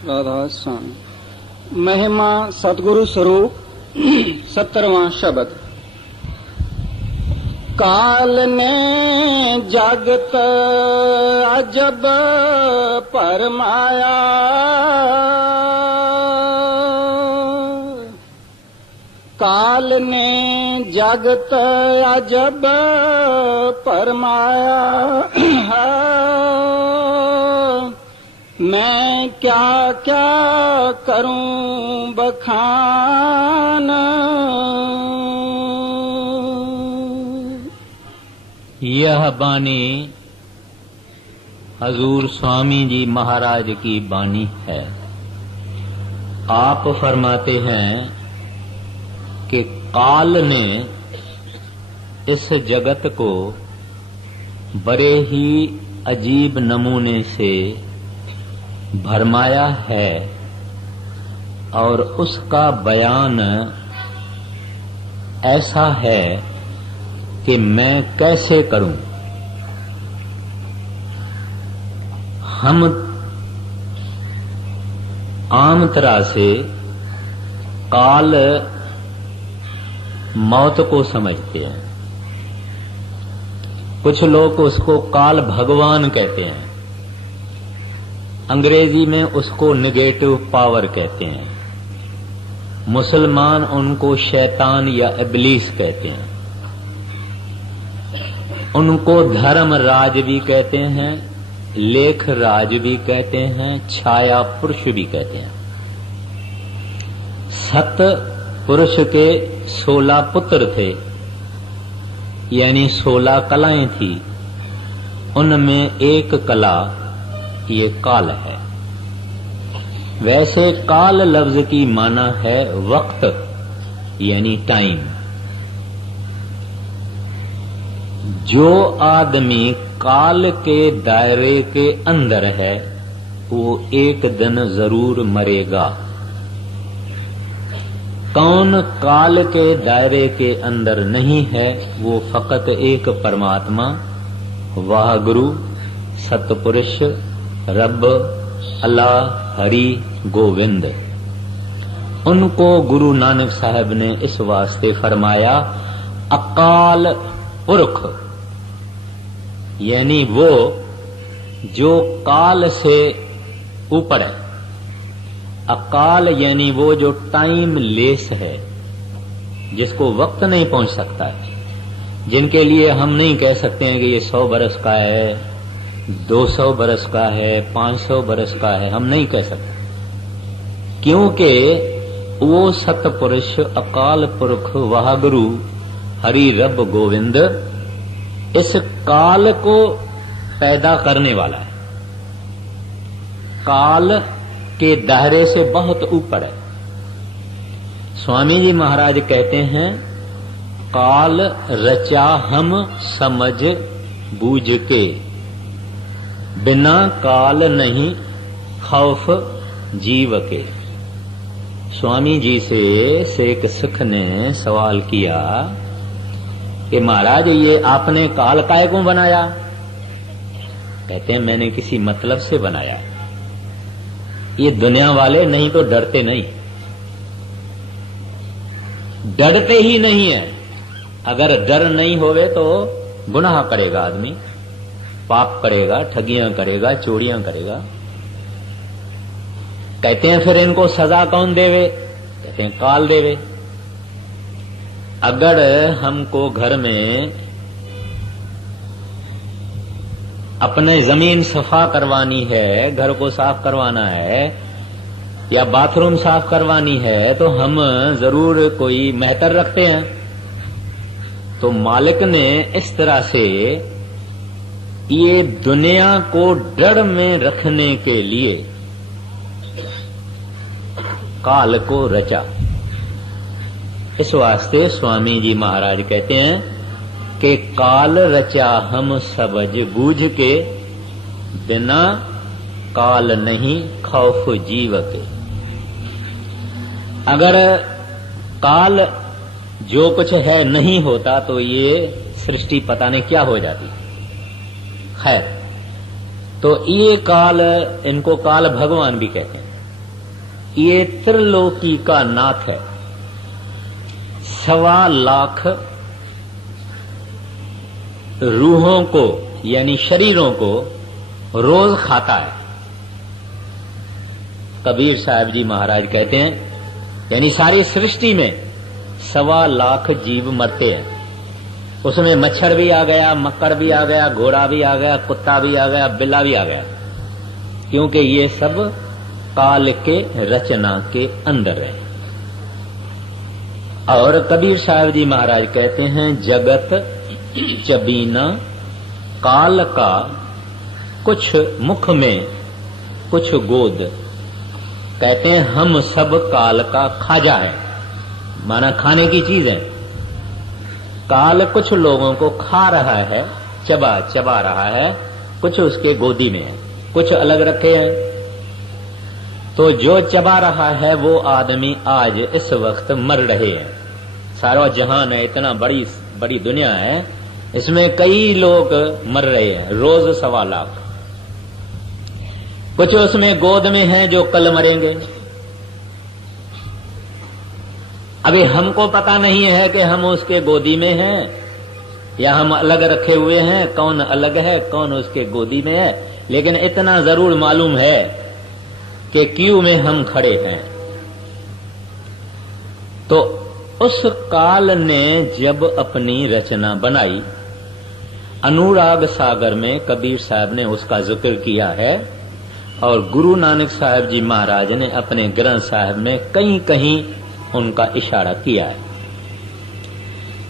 राधा स्वामी। महिमा सतगुरु स्वरूप 70वां शब्द। काल ने जगत अजब परमाया, काल ने जगत अजब परमाया। मैं क्या क्या करूं बखान, यह बानी हजूर स्वामी जी महाराज की बानी है। आप फरमाते हैं कि काल ने इस जगत को बड़े ही अजीब नमूने से भरमाया है और उसका बयान ऐसा है कि मैं कैसे करूं। हम आम तरह से काल मौत को समझते हैं, कुछ लोग उसको काल भगवान कहते हैं, अंग्रेजी में उसको नेगेटिव पावर कहते हैं, मुसलमान उनको शैतान या इब्लीस कहते हैं, उनको धर्म राज भी कहते हैं, लेख राज भी कहते हैं, छाया पुरुष भी कहते हैं। सत पुरुष के 16 पुत्र थे, यानी 16 कलाएं थी, उनमें एक कला ये काल है। वैसे काल लफ्ज की माना है वक्त, यानी टाइम। जो आदमी काल के दायरे के अंदर है वो एक दिन जरूर मरेगा। कौन काल के दायरे के अंदर नहीं है, वो फकत एक परमात्मा वाहगुरु सतपुरुष रब अल्लाह हरि गोविंद। उनको गुरु नानक साहब ने इस वास्ते फरमाया अकाल पुरख, यानी वो जो काल से ऊपर है। अकाल यानी वो जो टाइम लेस है, जिसको वक्त नहीं पहुंच सकता, जिनके लिए हम नहीं कह सकते हैं कि ये 100 बरस का है, 200 बरस का है, 500 बरस का है, हम नहीं कह सकते, क्योंकि वो सतपुरुष अकाल पुरख वाहगुरु हरि रब गोविंद इस काल को पैदा करने वाला है, काल के दायरे से बहुत ऊपर है। स्वामी जी महाराज कहते हैं काल रचा हम समझ बूझ के, बिना काल नहीं खौफ जीव के। स्वामी जी से एक सिख ने सवाल किया कि महाराज ये आपने काल काय को बनाया? कहते हैं मैंने किसी मतलब से बनाया। ये दुनिया वाले नहीं तो डरते नहीं, डरते ही नहीं है। अगर डर नहीं होवे तो गुनाह करेगा आदमी, पाप करेगा, ठगियां करेगा, चोरियां करेगा। कहते हैं फिर इनको सजा कौन देवे? कहते हैं काल देवे। अगर हमको घर में अपने जमीन सफा करवानी है, घर को साफ करवाना है या बाथरूम साफ करवानी है, तो हम जरूर कोई मेहतर रखते हैं। तो मालिक ने इस तरह से ये दुनिया को डर में रखने के लिए काल को रचा। इस वास्ते स्वामी जी महाराज कहते हैं कि काल रचा हम समझ बूझ के, बिना काल नहीं खौफ जीव के। अगर काल जो कुछ है नहीं होता तो ये सृष्टि पता नहीं क्या हो जाती। खैर, तो ये काल, इनको काल भगवान भी कहते हैं। ये त्रिलोकी का नाथ है। 1.25 लाख रूहों को यानी शरीरों को रोज खाता है। कबीर साहब जी महाराज कहते हैं यानी सारी सृष्टि में 1.25 लाख जीव मरते हैं। उसमें मच्छर भी आ गया, मक्कर भी आ गया, घोड़ा भी आ गया, कुत्ता भी आ गया, बिल्ला भी आ गया, क्योंकि ये सब काल के रचना के अंदर है। और कबीर साहब जी महाराज कहते हैं जगत चबीना काल का, कुछ मुख में कुछ गोद। कहते हैं हम सब काल का खाजा है, माना खाने की चीज है। काल कुछ लोगों को खा रहा है, चबा रहा है, कुछ उसके गोदी में है, कुछ अलग रखे हैं। तो जो चबा रहा है वो आदमी आज इस वक्त मर रहे हैं। सारा जहान है, इतना बड़ी दुनिया है, इसमें कई लोग मर रहे हैं रोज 1.25 लाख। कुछ उसमें गोद में हैं जो कल मरेंगे। अभी हमको पता नहीं है कि हम उसके गोदी में हैं या हम अलग रखे हुए हैं, कौन अलग है कौन उसके गोदी में है, लेकिन इतना जरूर मालूम है कि क्यू में हम खड़े हैं। तो उस काल ने जब अपनी रचना बनाई, अनुराग सागर में कबीर साहब ने उसका जिक्र किया है और गुरु नानक साहब जी महाराज ने अपने ग्रंथ साहब में कहीं कहीं उनका इशारा किया है।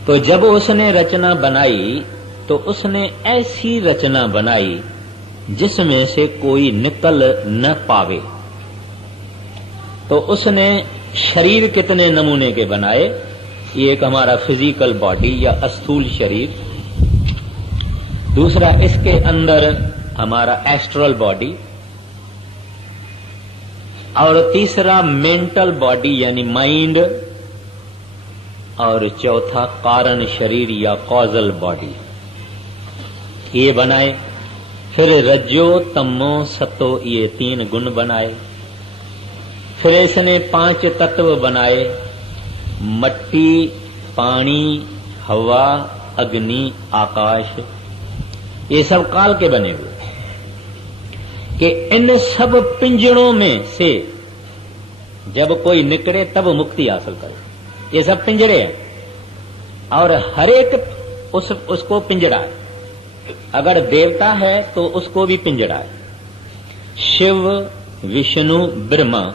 तो जब उसने रचना बनाई तो उसने ऐसी रचना बनाई जिसमें से कोई निकल न पावे। तो उसने शरीर कितने नमूने के बनाए, एक हमारा फिजिकल बॉडी या स्थूल शरीर, दूसरा इसके अंदर हमारा एस्ट्रल बॉडी, और तीसरा मेंटल बॉडी यानी माइंड, और चौथा कारण शरीर या कॉजल बॉडी, ये बनाए। फिर रज्जो तमो सतो ये 3 गुण बनाए। फिर इसने 5 तत्व बनाए, मट्टी, पानी, हवा, अग्नि, आकाश। ये सब काल के बने हुए कि इन सब पिंजड़ों में से जब कोई निकले तब मुक्ति हासिल करे। ये सब पिंजड़े हैं और हर एक उसको पिंजड़ा है। अगर देवता है तो उसको भी पिंजड़ा है। शिव, विष्णु, ब्रह्मा,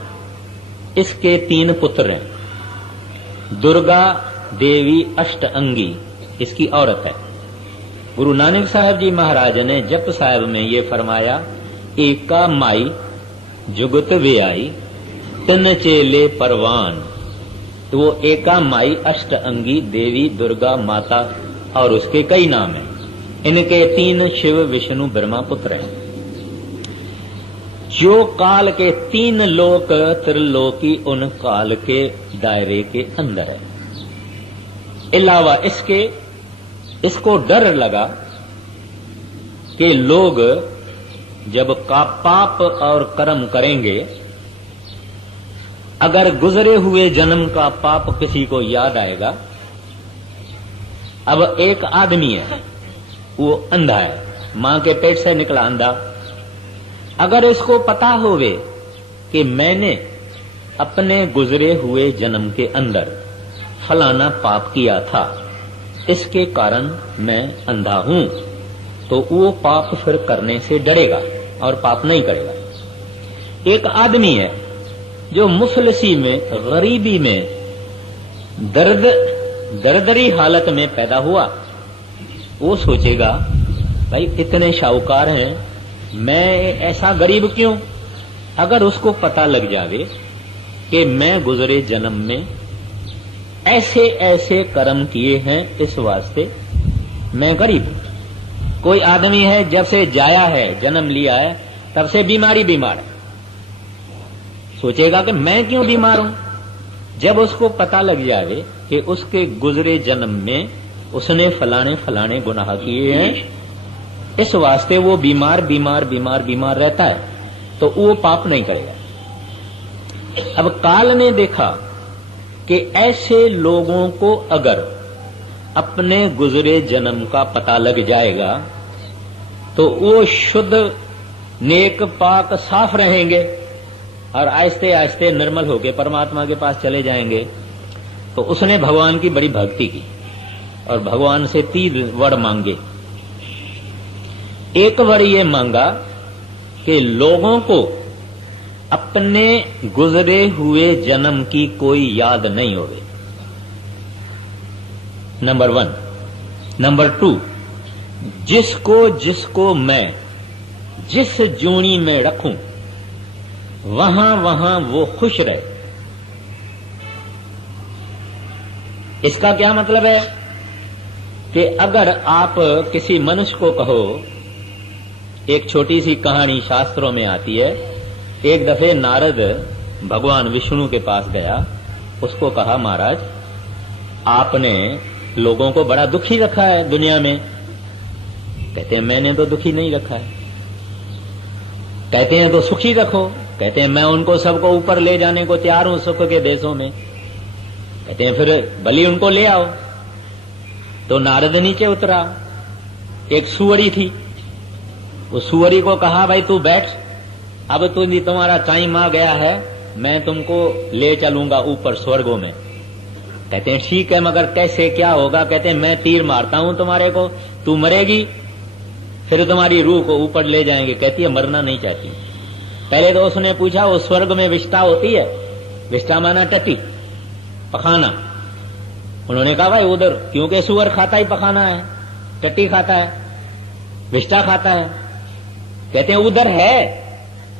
इसके 3 पुत्र हैं। दुर्गा देवी अष्टअंगी इसकी औरत है। गुरु नानक साहब जी महाराज ने जप साहब में ये फरमाया, एका माई जुगत वे आई तन चेले परवान। तो वो एका माई अष्टअंगी देवी दुर्गा माता और उसके कई नाम हैं। इनके 3 शिव विष्णु ब्रह्मा पुत्र हैं। जो काल के 3 लोक त्रिलोकी उन काल के दायरे के अंदर है। अलावा इसके इसको डर लगा कि लोग जब का पाप और कर्म करेंगे, अगर गुजरे हुए जन्म का पाप किसी को याद आएगा। अब एक आदमी है, वो अंधा है, मां के पेट से निकला अंधा। अगर इसको पता होवे कि मैंने अपने गुजरे हुए जन्म के अंदर फलाना पाप किया था, इसके कारण मैं अंधा हूं, तो वो पाप फिर करने से डरेगा और पाप नहीं करेगा। एक आदमी है जो मुफलसी में, गरीबी में, दरदरी हालत में पैदा हुआ, वो सोचेगा भाई इतने शाहूकार हैं, मैं ऐसा गरीब क्यों। अगर उसको पता लग जावे कि मैं गुजरे जन्म में ऐसे ऐसे कर्म किए हैं, इस वास्ते मैं गरीब हूं। कोई आदमी है जब से जाया है, जन्म लिया है, तब से बीमार है, सोचेगा कि मैं क्यों बीमार हूं। जब उसको पता लग जाए कि उसके गुजरे जन्म में उसने फलाने फलाने गुनाह किए हैं, इस वास्ते वो बीमार रहता है, तो वो पाप नहीं करेगा। अब काल ने देखा कि ऐसे लोगों को अगर अपने गुजरे जन्म का पता लग जाएगा तो वो शुद्ध, नेक, पाक, साफ रहेंगे और आहिस्ते आहिस्ते निर्मल होकर परमात्मा के पास चले जाएंगे। तो उसने भगवान की बड़ी भक्ति की और भगवान से 3 वर मांगे। एक वर ये मांगा कि लोगों को अपने गुजरे हुए जन्म की कोई याद नहीं होवे, नंबर 1। नंबर 2, जिसको मैं जिस जूनी में रखूं वहां वहां वो खुश रहे। इसका क्या मतलब है कि अगर आप किसी मनुष्य को कहो, एक छोटी सी कहानी शास्त्रों में आती है। एक दफे नारद भगवान विष्णु के पास गया, उसको कहा महाराज आपने लोगों को बड़ा दुखी रखा है दुनिया में। कहते हैं मैंने तो दुखी नहीं रखा है। कहते हैं तो सुखी रखो। कहते हैं मैं उनको सबको ऊपर ले जाने को तैयार हूं सुख के देशों में। कहते हैं फिर बलि उनको ले आओ। तो नारद नीचे उतरा, एक सुअरी थी, वो सुअरी को कहा भाई तू बैठ, अब तुम्हारा टाइम आ गया है, मैं तुमको ले चलूंगा ऊपर स्वर्गों में। कहते हैं ठीक है, मगर कैसे क्या होगा? कहते हैं मैं तीर मारता हूं तुम्हारे को, तू मरेगी, फिर तुम्हारी रूह को ऊपर ले जाएंगे। कहती है मरना नहीं चाहती। पहले तो उसने पूछा वो स्वर्ग में विष्ठा होती है? विष्ठा माना टट्टी, पखाना। उन्होंने कहा भाई उधर, क्योंकि सुअर खाता ही पखाना है, टट्टी खाता है, विष्ठा खाता है। कहते हैं उधर है।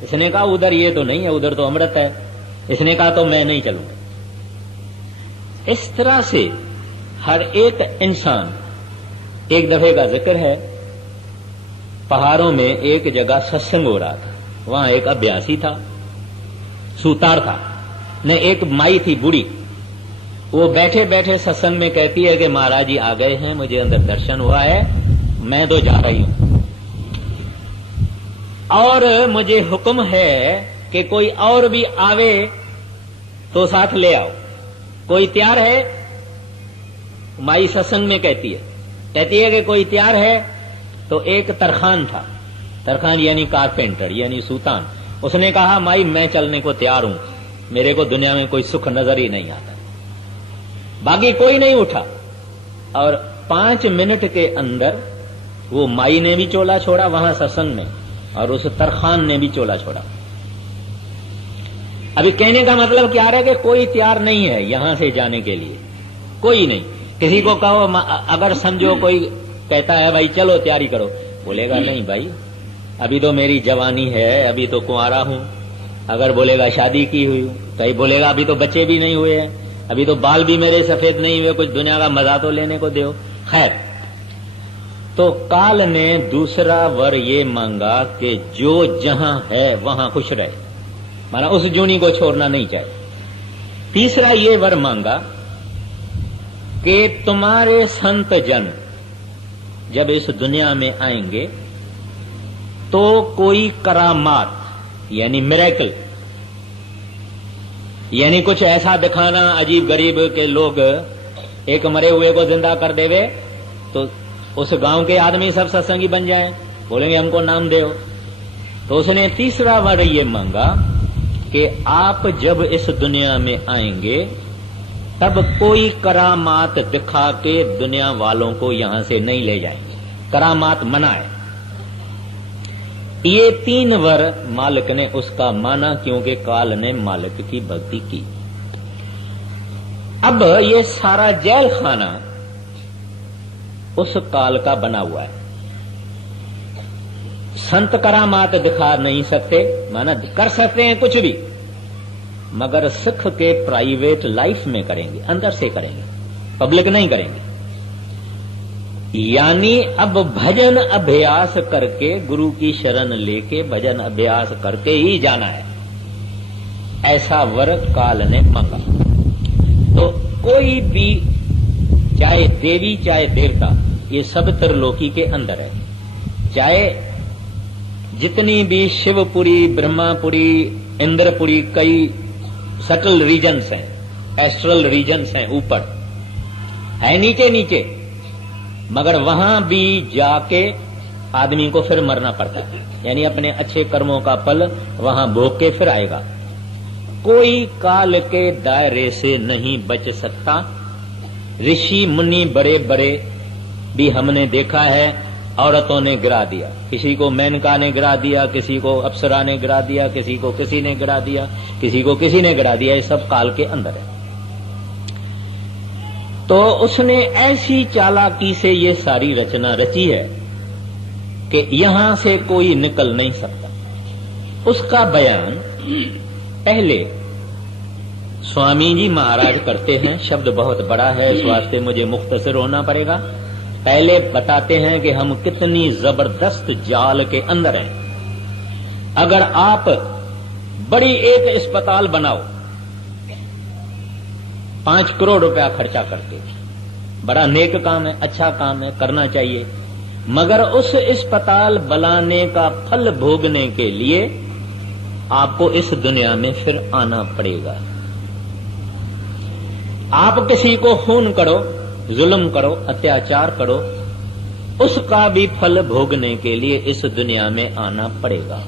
इसने कहा उधर ये तो नहीं है, उधर तो अमृत है। इसने कहा तो मैं नहीं चलूंगा। इस तरह से हर एक इंसान, एक दफे का जिक्र है, पहाड़ों में एक जगह सत्संग हो रहा था। वहां एक अभ्यासी था, सूतार था, न एक माई थी बूढ़ी। वो बैठे बैठे सत्संग में कहती है कि महाराज जी आ गए हैं, मुझे अंदर दर्शन हुआ है, मैं तो जा रही हूं और मुझे हुक्म है कि कोई और भी आवे तो साथ ले आओ। कोई तैयार है? माई सत्संग में कहती है कि कोई तैयार है? तो एक तरखान था, तरखान यानी कारपेंटर यानी सूतान। उसने कहा माई मैं चलने को तैयार हूं, मेरे को दुनिया में कोई सुख नजर ही नहीं आता। बाकी कोई नहीं उठा और 5 मिनट के अंदर वो माई ने भी चोला छोड़ा वहां सत्संग में और उस तरखान ने भी चोला छोड़ा। अभी कहने का मतलब क्या है कि कोई तैयार नहीं है यहां से जाने के लिए, कोई नहीं। किसी को कहो, अगर समझो कोई कहता है भाई चलो तैयारी करो, बोलेगा नहीं भाई अभी तो मेरी जवानी है, अभी तो कुंवारा हूं। अगर बोलेगा शादी की हुई तो ही बोलेगा अभी तो बच्चे भी नहीं हुए हैं, अभी तो बाल भी मेरे सफेद नहीं हुए, कुछ दुनिया का मजा तो लेने को दो। खैर, तो काल ने दूसरा वर ये मांगा कि जो जहां है वहां खुश रहे, माना उस जूनी को छोड़ना नहीं चाहिए। तीसरा ये वर मांगा कि तुम्हारे संत जन जब इस दुनिया में आएंगे तो कोई करामात यानी मिरेकल, यानी कुछ ऐसा दिखाना अजीब गरीब के लोग एक मरे हुए को जिंदा कर देवे तो उस गांव के आदमी सब सत्संगी बन जाएं, बोलेंगे हमको नाम दो। तो उसने तीसरा वर ये मांगा कि आप जब इस दुनिया में आएंगे तब कोई करामात दिखा के दुनिया वालों को यहां से नहीं ले जाएंगे, करामात मना है। ये 3 वर मालिक ने उसका माना क्योंकि काल ने मालिक की भक्ति की। अब ये सारा जेल खाना उस काल का बना हुआ है। संत करामात दिखा नहीं सकते, माना कर सकते हैं कुछ भी, मगर सिख के प्राइवेट लाइफ में करेंगे, अंदर से करेंगे, पब्लिक नहीं करेंगे। यानी अब भजन अभ्यास करके, गुरु की शरण लेके भजन अभ्यास करके ही जाना है, ऐसा वर काल ने मांगा। तो कोई भी, चाहे देवी चाहे देवता, ये सब त्रिलोकी के अंदर है। चाहे जितनी भी शिवपुरी, ब्रह्मापुरी, इंद्रपुरी, कई सटल रीजन्स हैं, एस्ट्रल रीजन्स हैं, ऊपर है, नीचे नीचे, मगर वहां भी जाके आदमी को फिर मरना पड़ता है, यानी अपने अच्छे कर्मों का फल वहां भोग के फिर आएगा। कोई काल के दायरे से नहीं बच सकता। ऋषि मुनि बड़े बड़े भी हमने देखा है, औरतों ने गिरा दिया, किसी को मेनका ने गिरा दिया, किसी को अप्सरा ने गिरा दिया, किसी को किसी ने गिरा दिया, किसी को किसी ने गिरा दिया। ये सब काल के अंदर है। तो उसने ऐसी चालाकी से ये सारी रचना रची है कि यहां से कोई निकल नहीं सकता। उसका बयान पहले स्वामी जी महाराज करते हैं। शब्द बहुत बड़ा है, इस वास्ते मुझे मुख्तसर होना पड़ेगा। पहले बताते हैं कि हम कितनी जबरदस्त जाल के अंदर हैं। अगर आप बड़ी एक अस्पताल बनाओ 5 करोड़ रुपया खर्चा करके, बड़ा नेक काम है, अच्छा काम है, करना चाहिए, मगर उस अस्पताल बनाने का फल भोगने के लिए आपको इस दुनिया में फिर आना पड़ेगा। आप किसी को खून करो, जुल्म करो, अत्याचार करो, उसका भी फल भोगने के लिए इस दुनिया में आना पड़ेगा।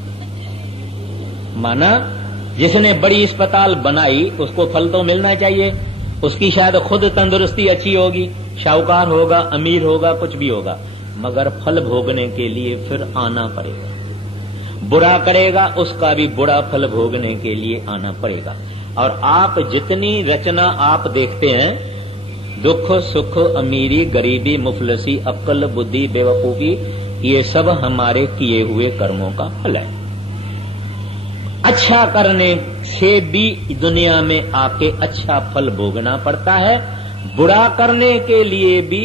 माना जिसने बड़ी अस्पताल बनाई उसको फल तो मिलना चाहिए, उसकी शायद खुद तंदुरुस्ती अच्छी होगी, शाहूकार होगा, अमीर होगा, कुछ भी होगा, मगर फल भोगने के लिए फिर आना पड़ेगा। बुरा करेगा उसका भी बुरा फल भोगने के लिए आना पड़ेगा। और आप जितनी रचना आप देखते हैं, दुख सुख अमीरी गरीबी मुफलसी अक्ल बुद्धि बेवकूफी, ये सब हमारे किए हुए कर्मों का फल है। अच्छा करने से भी दुनिया में आके अच्छा फल भोगना पड़ता है, बुरा करने के लिए भी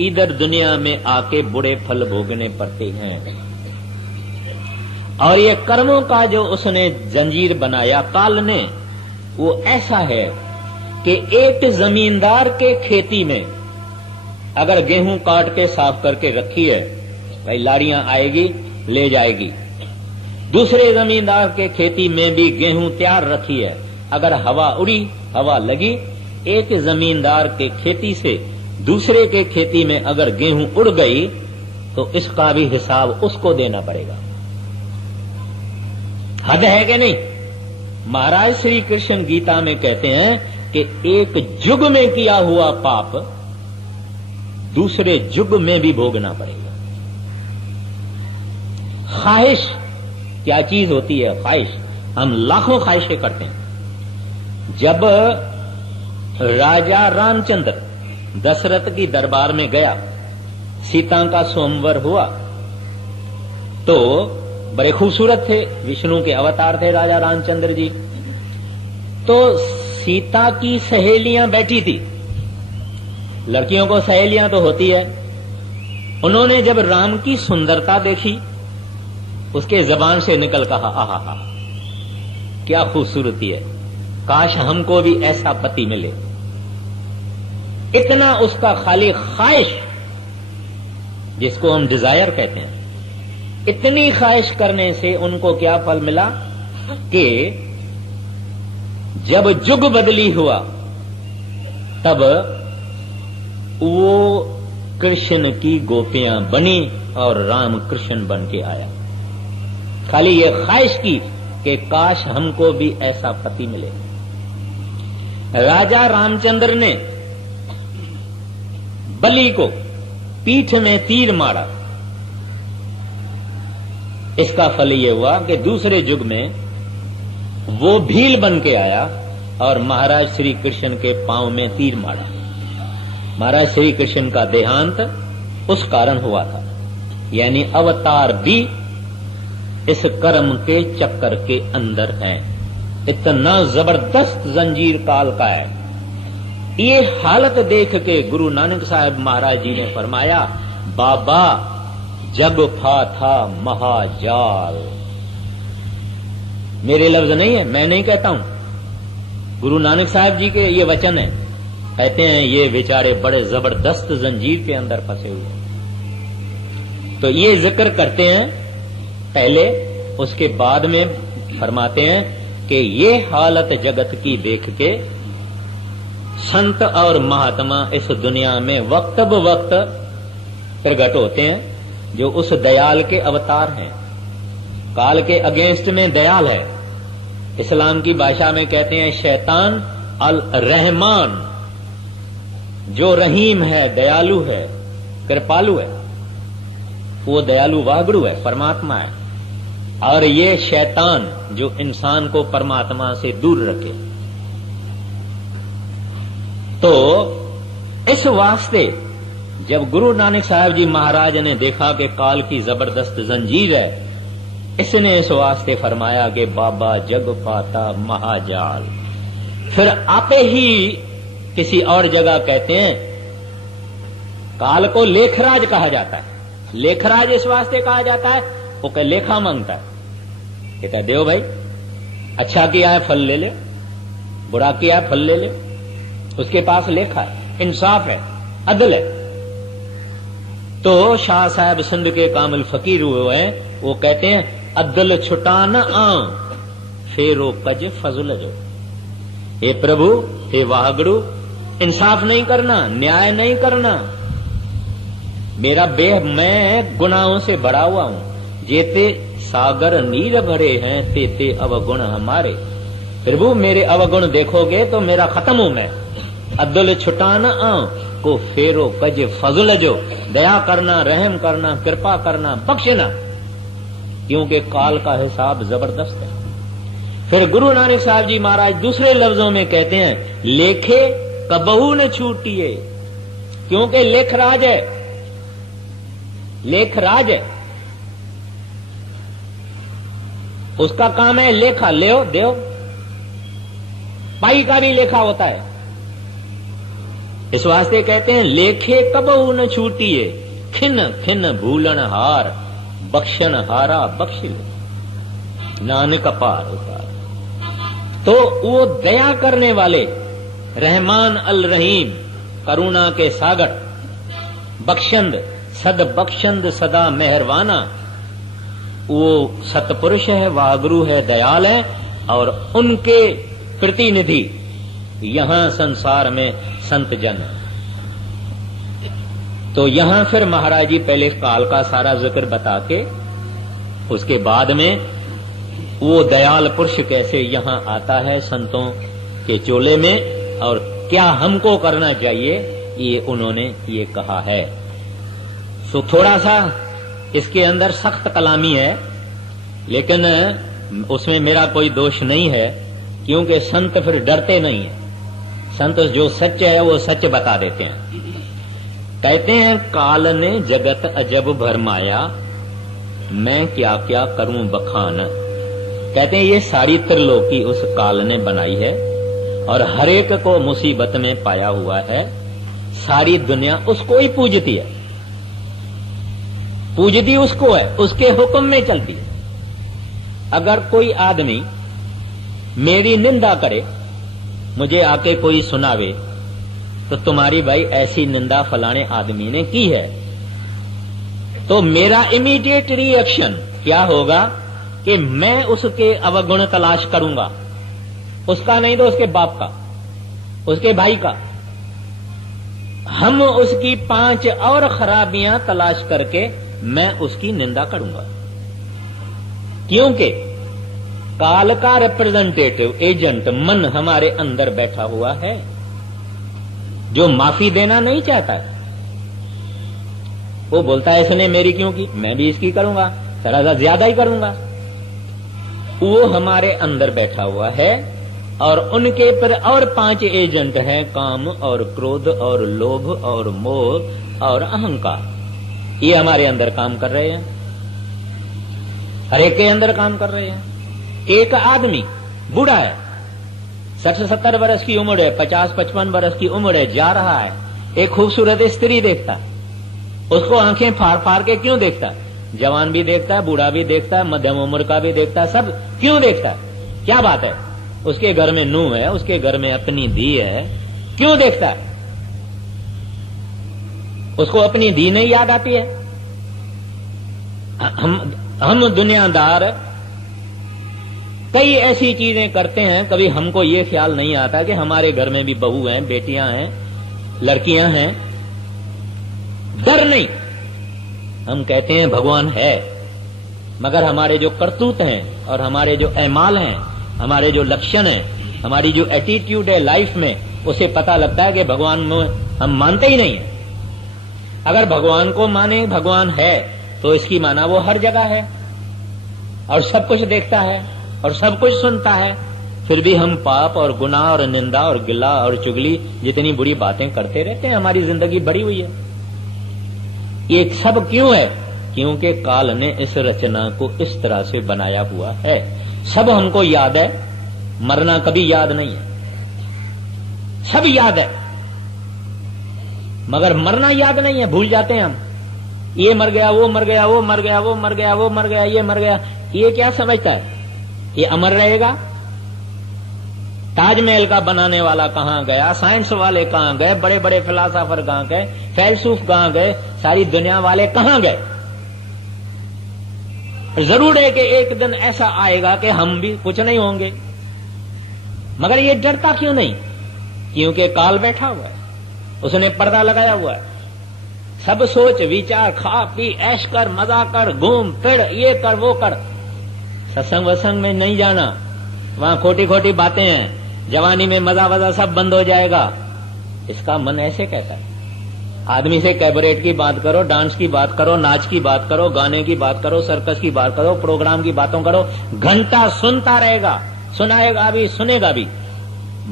इधर दुनिया में आके बुरे फल भोगने पड़ते हैं। और ये कर्मों का जो उसने जंजीर बनाया काल ने, वो ऐसा है कि एक जमींदार के खेती में अगर गेहूं काट के साफ करके रखी है, भाई लाड़ियां आएगी ले जाएगी। दूसरे जमींदार के खेती में भी गेहूं तैयार रखी है, अगर हवा उड़ी, हवा लगी, एक जमींदार के खेती से दूसरे के खेती में अगर गेहूं उड़ गई तो इसका भी हिसाब उसको देना पड़ेगा। हद है कि नहीं? महाराज श्री कृष्ण गीता में कहते हैं कि एक युग में किया हुआ पाप दूसरे युग में भी भोगना पड़ेगा। ख्वाहिश क्या चीज होती है? ख्वाहिश। हम लाखों ख्वाहिशें करते हैं। जब राजा रामचंद्र दशरथ की दरबार में गया, सीता का स्वयंवर हुआ, तो बड़े खूबसूरत थे, विष्णु के अवतार थे राजा रामचंद्र जी। तो सीता की सहेलियां बैठी थी, लड़कियों को सहेलियां तो होती है। उन्होंने जब राम की सुंदरता देखी, उसके जबान से निकल कहा, आहा हा, क्या खूबसूरती है, काश हमको भी ऐसा पति मिले। इतना उसका खाली ख्वाहिश, जिसको हम डिजायर कहते हैं, इतनी ख्वाहिश करने से उनको क्या फल मिला कि जब युग बदली हुआ तब वो कृष्ण की गोपियां बनी और राम कृष्ण बन के आया। खाली ये ख्वाहिश की कि काश हमको भी ऐसा पति मिले। राजा रामचंद्र ने बलि को पीठ में तीर मारा। इसका फल ये हुआ कि दूसरे युग में वो भील बन के आया और महाराज श्री कृष्ण के पांव में तीर मारा। महाराज श्री कृष्ण का देहांत उस कारण हुआ था। यानी अवतार भी इस कर्म के चक्कर के अंदर है। इतना जबरदस्त जंजीर काल का है। ये हालत देख के गुरु नानक साहब महाराज जी ने फरमाया, बाबा जग फा था महाजाल। मेरे लफ्ज नहीं है, मैं नहीं कहता हूं, गुरु नानक साहब जी के ये वचन है। कहते हैं ये बेचारे बड़े जबरदस्त जंजीर के अंदर फंसे हुए। तो ये जिक्र करते हैं पहले, उसके बाद में फरमाते हैं कि ये हालत जगत की देख के संत और महात्मा इस दुनिया में वक्त ब वक्त प्रकट होते हैं, जो उस दयाल के अवतार हैं। काल के अगेंस्ट में दयाल है। इस्लाम की भाषा में कहते हैं शैतान अल रहमान, जो रहीम है, दयालु है, कृपालु है, वो दयालु वाहगुरु है, परमात्मा है। और ये शैतान जो इंसान को परमात्मा से दूर रखे। तो इस वास्ते जब गुरु नानक साहब जी महाराज ने देखा कि काल की जबरदस्त जंजीर है, इसने इस वास्ते फरमाया कि बाबा जग पाता महाजाल। फिर आपे ही किसी और जगह कहते हैं काल को लेखराज कहा जाता है। लेखराज इस वास्ते कहा जाता है, वो कह लेखा मांगता है, कहता है देव भाई अच्छा किया है फल ले ले, बुरा किया है फल ले ले। उसके पास लेखा है, इंसाफ है, अदल है। तो शाह साहब सिंध के कामिल फकीर हुए हैं, वो कहते हैं अदल छुटा न आऊं फेरो कज फजल जो। हे प्रभु, हे वाहगुरु, इंसाफ नहीं करना, न्याय नहीं करना। मैं गुनाहों से भरा हुआ हूं। जेते सागर नीर भरे हैं तेते अवगुण हमारे। प्रभु मेरे अवगुण देखोगे तो मेरा खत्म हूं मैं। अदल छुटा न आऊं को फेरो कज फजल जो। दया करना, रहम करना, कृपा करना, बख्शना, क्योंकि काल का हिसाब जबरदस्त है। फिर गुरु नानक साहब जी महाराज दूसरे लफ्जों में कहते हैं लेखे कबहू न छूटिए, क्योंकि लेखराज है, लेखराज है, उसका काम है लेखा लेओ देओ। पाई का भी लेखा होता है। इस वास्ते कहते हैं लेखे कबहू न छूटिए, खिन खिन भूलन हार, बख्शन हारा बख्शिल, नानक पार उतार। तो वो दया करने वाले, रहमान अल रहीम, करुणा के सागर, बख्शंद, सद बख्शंद सदा मेहरवाना, वो सतपुरुष है, वाहगुरु है, दयाल है। और उनके प्रतिनिधि यहां संसार में संत जन। तो यहां फिर महाराज जी पहले काल का सारा जिक्र बता के उसके बाद में वो दयाल पुरुष कैसे यहां आता है संतों के चोले में और क्या हमको करना चाहिए, ये उन्होंने ये कहा है। तो थोड़ा सा इसके अंदर सख्त कलामी है, लेकिन उसमें मेरा कोई दोष नहीं है, क्योंकि संत फिर डरते नहीं है। संत जो सच है वो सच बता देते हैं। कहते हैं काल ने जगत अजब भरमाया, मैं क्या क्या करूं बखान। कहते हैं ये सारी त्रिलोकी उस काल ने बनाई है और हर एक को मुसीबत में पाया हुआ है। सारी दुनिया उसको ही पूजती है, पूजती उसको है, उसके हुक्म में चलती है। अगर कोई आदमी मेरी निंदा करे, मुझे आके कोई सुनावे, तो तुम्हारी भाई ऐसी निंदा फलाने आदमी ने की है, तो मेरा इमीडिएट रिएक्शन क्या होगा कि मैं उसके अवगुण तलाश करूंगा। उसका नहीं तो उसके बाप का, उसके भाई का। हम उसकी 5 और खराबियां तलाश करके मैं उसकी निंदा करूंगा, क्योंकि काल का रिप्रेजेंटेटिव एजेंट मन हमारे अंदर बैठा हुआ है, जो माफी देना नहीं चाहता है। वो बोलता है इसने मेरी क्यों की, मैं भी इसकी करूंगा, थोड़ा सा ज्यादा ही करूंगा। वो हमारे अंदर बैठा हुआ है और उनके पर और 5 एजेंट हैं, काम और क्रोध और लोभ और मोह और अहंकार। ये हमारे अंदर काम कर रहे हैं, हर एक के अंदर काम कर रहे हैं। एक आदमी बूढ़ा है, 60-70 वर्ष की उम्र है, 50-55 वर्ष की उम्र है, जा रहा है, एक खूबसूरत स्त्री देखता, उसको आंखें फाड़ फाड़ के क्यों देखता? जवान भी देखता है, बूढ़ा भी देखता है, मध्यम उम्र का भी देखता है, सब क्यों देखता है? क्या बात है? उसके घर में नूह है, उसके घर में अपनी धी है, क्यों देखता है? उसको अपनी धी नहीं याद आती है? हम दुनियादार कई ऐसी चीजें करते हैं, कभी हमको ये ख्याल नहीं आता कि हमारे घर में भी बहू हैं, बेटियां हैं, लड़कियां हैं। डर नहीं, हम कहते हैं भगवान है, मगर हमारे जो करतूत हैं और हमारे जो अमाल हैं, हमारे जो लक्षण हैं, हमारी जो एटीट्यूड है लाइफ में, उसे पता लगता है कि भगवान में हम मानते ही नहीं है। अगर भगवान को माने भगवान है तो इसकी माना वो हर जगह है और सब कुछ देखता है और सब कुछ सुनता है, फिर भी हम पाप और गुनाह और निंदा और गिला और चुगली जितनी बुरी बातें करते रहते हैं। हमारी जिंदगी भरी हुई है। ये सब क्यों है? क्योंकि काल ने इस रचना को इस तरह से बनाया हुआ है। सब हमको याद है, मरना कभी याद नहीं है। सब याद है मगर मरना याद नहीं है, भूल जाते हैं हम। ये मर गया, वो मर गया, वो मर गया, वो मर गया, वो मर गया, ये मर गया। ये क्या समझता है? ये अमर रहेगा? ताजमहल का बनाने वाला कहां गया, साइंस वाले कहां गए, बड़े बड़े फिलासफर कहां गए, फैलसूफ कहां गए, सारी दुनिया वाले कहां गए? जरूर है कि एक दिन ऐसा आएगा कि हम भी कुछ नहीं होंगे, मगर ये डरता क्यों नहीं? क्योंकि काल बैठा हुआ है, उसने पर्दा लगाया हुआ है। सब सोच विचार, खा पी, ऐश कर, मजा कर, घूम फिर, ये कर वो कर। सत्संग वसंग में नहीं जाना, वहां खोटी खोटी बातें हैं। जवानी में मजा वजा सब बंद हो जाएगा, इसका मन ऐसे कहता है। आदमी से कैबरेट की बात करो, डांस की बात करो, नाच की बात करो, गाने की बात करो, सर्कस की बात करो, प्रोग्राम की बातों करो, घंटा सुनता रहेगा, सुनाएगा भी, सुनेगा भी।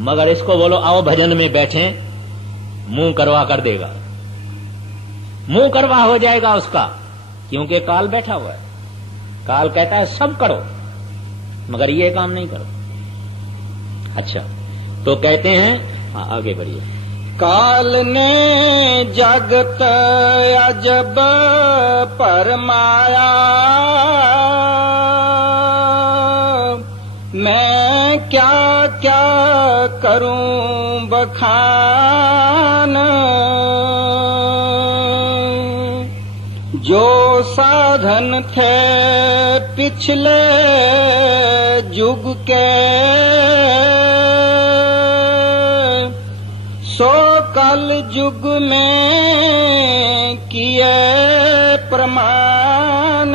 मगर इसको बोलो आओ भजन में बैठे, मुंह करवा कर देगा, मुंह करवा हो जाएगा उसका, क्योंकि काल बैठा हुआ है। काल कहता है सब करो, मगर ये काम नहीं करो। अच्छा, तो कहते हैं आगे बढ़िए। काल ने जगत अजब परमाया, मैं क्या क्या करूं बखान। जो साधन थे पिछले युग के, सो कल युग में किए प्रमाण।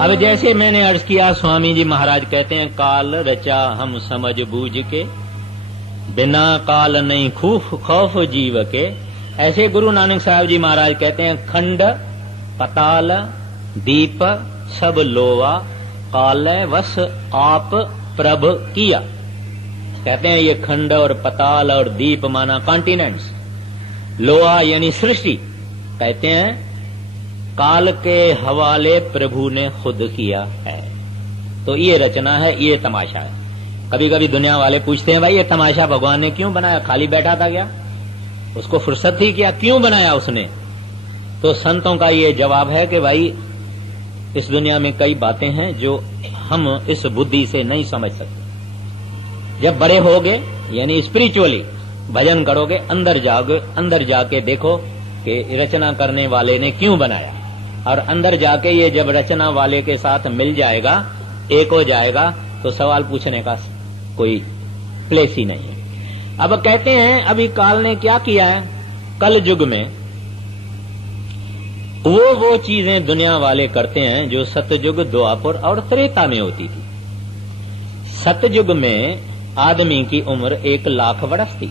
अब जैसे मैंने अर्ज किया, स्वामी जी महाराज कहते हैं काल रचा हम समझ बूझ के, बिना काल नहीं खौफ जीव के। ऐसे गुरु नानक साहब जी महाराज कहते हैं खंड पताल दीप सब लोवा, काल वश आप प्रभ किया। कहते हैं ये खंड और पताल और दीप माना कॉन्टिनेंट्स, लोहा यानी सृष्टि, कहते हैं काल के हवाले प्रभु ने खुद किया है। तो ये रचना है, ये तमाशा है। कभी कभी दुनिया वाले पूछते हैं भाई ये तमाशा भगवान ने क्यों बनाया? खाली बैठा था क्या? उसको फुर्सत थी क्या? क्यों बनाया उसने? तो संतों का ये जवाब है कि भाई इस दुनिया में कई बातें हैं जो हम इस बुद्धि से नहीं समझ सकते। जब बड़े होगे यानी स्पिरिचुअली भजन करोगे, अंदर जाओगे, अंदर जाके देखो कि रचना करने वाले ने क्यों बनाया, और अंदर जाके ये जब रचना वाले के साथ मिल जाएगा, एक हो जाएगा, तो सवाल पूछने का कोई प्लेस ही नहीं है। अब कहते हैं अभी काल ने क्या किया है? कल युग में वो चीजें दुनिया वाले करते हैं जो सतयुग, द्वापर और त्रेता में होती थी। सतयुग में आदमी की उम्र 1,00,000 वर्ष थी,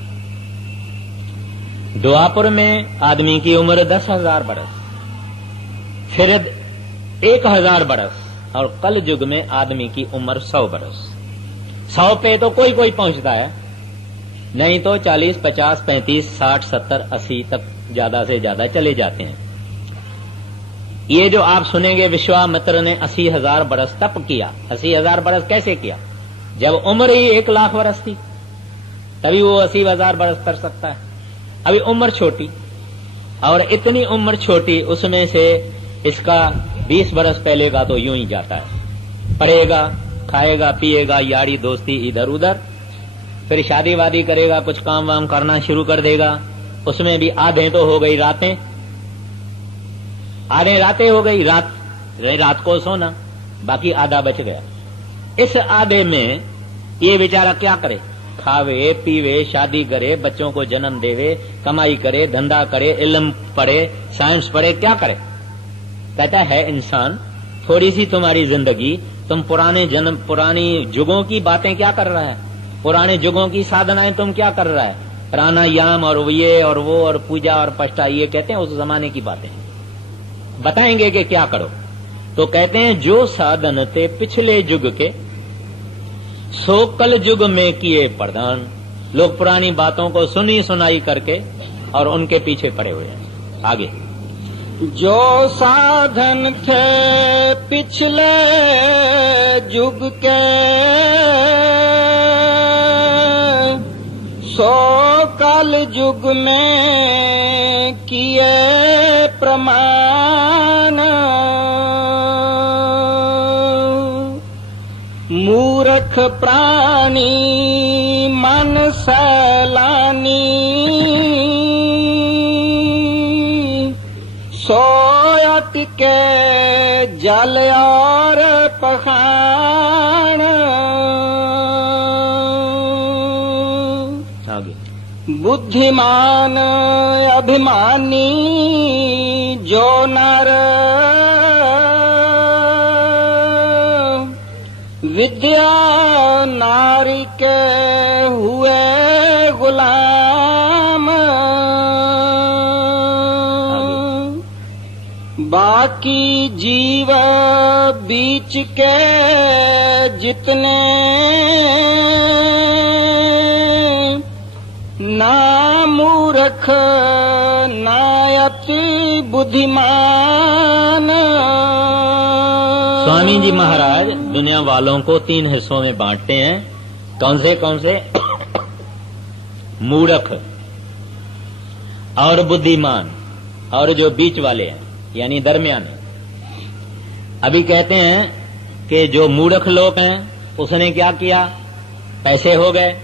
द्वापर में आदमी की उम्र 10,000 वर्ष, फिर 1,000 वर्ष, और कल युग में आदमी की उम्र 100 वर्ष। 100 पे तो कोई कोई पहुंचता है, नहीं तो 40, 50, 35, 60, 70, 80 तक ज्यादा से ज्यादा चले जाते हैं। ये जो आप सुनेंगे विश्वामित्र ने 80,000 बरस तप किया। 80,000 बरस कैसे किया? जब उम्र ही 1,00,000 वर्ष थी, तभी वो 80,000 बरस कर सकता है। अभी उम्र छोटी, और इतनी उम्र छोटी, उसमें से इसका 20 बरस पहले का तो यूं ही जाता है। पढ़ेगा, खाएगा, पिएगा, यारी दोस्ती इधर उधर, फिर शादी वादी करेगा, कुछ काम वाम करना शुरू कर देगा। उसमें भी आधे तो हो गई रातें, आधे रातें हो गई, रात को सोना, बाकी आधा बच गया। इस आधे में ये बेचारा क्या करे? खावे पीवे, शादी करे, बच्चों को जन्म देवे, कमाई करे, धंधा करे, इल्म पढ़े, साइंस पढ़े, क्या करे? कहता है इंसान, थोड़ी सी तुम्हारी जिंदगी, तुम पुरानी युगों की बातें क्या कर रहा है? पुराने युगों की साधनाएं तुम क्या कर रहा है? प्राणायाम और ये और वो और पूजा और पष्टा, ये कहते हैं उस जमाने की बातें। बताएंगे कि क्या करो। तो कहते हैं जो साधन थे पिछले युग के, सो कल युग में किए प्रधान। लोग पुरानी बातों को सुनी सुनाई करके और उनके पीछे पड़े हुए हैं। आगे, जो साधन थे पिछले युग के, सो कल युग में किए प्रमाण। मूर्ख प्राणी मन सैलानी, सोयत के जल और पखान। आगे, बुद्धिमान अभिमानी जो नर, विद्या नारी के हुए गुलाम। बाकी जीव बीच के जितने, ना मूर्ख ना अति बुद्धिमान। स्वामी जी महाराज दुनिया वालों को 3 हिस्सों में बांटते हैं। कौन से? मूर्ख और बुद्धिमान और जो बीच वाले हैं, यानी दरमियान। अभी कहते हैं कि जो मूर्ख लोग हैं उसने क्या किया? पैसे हो गए,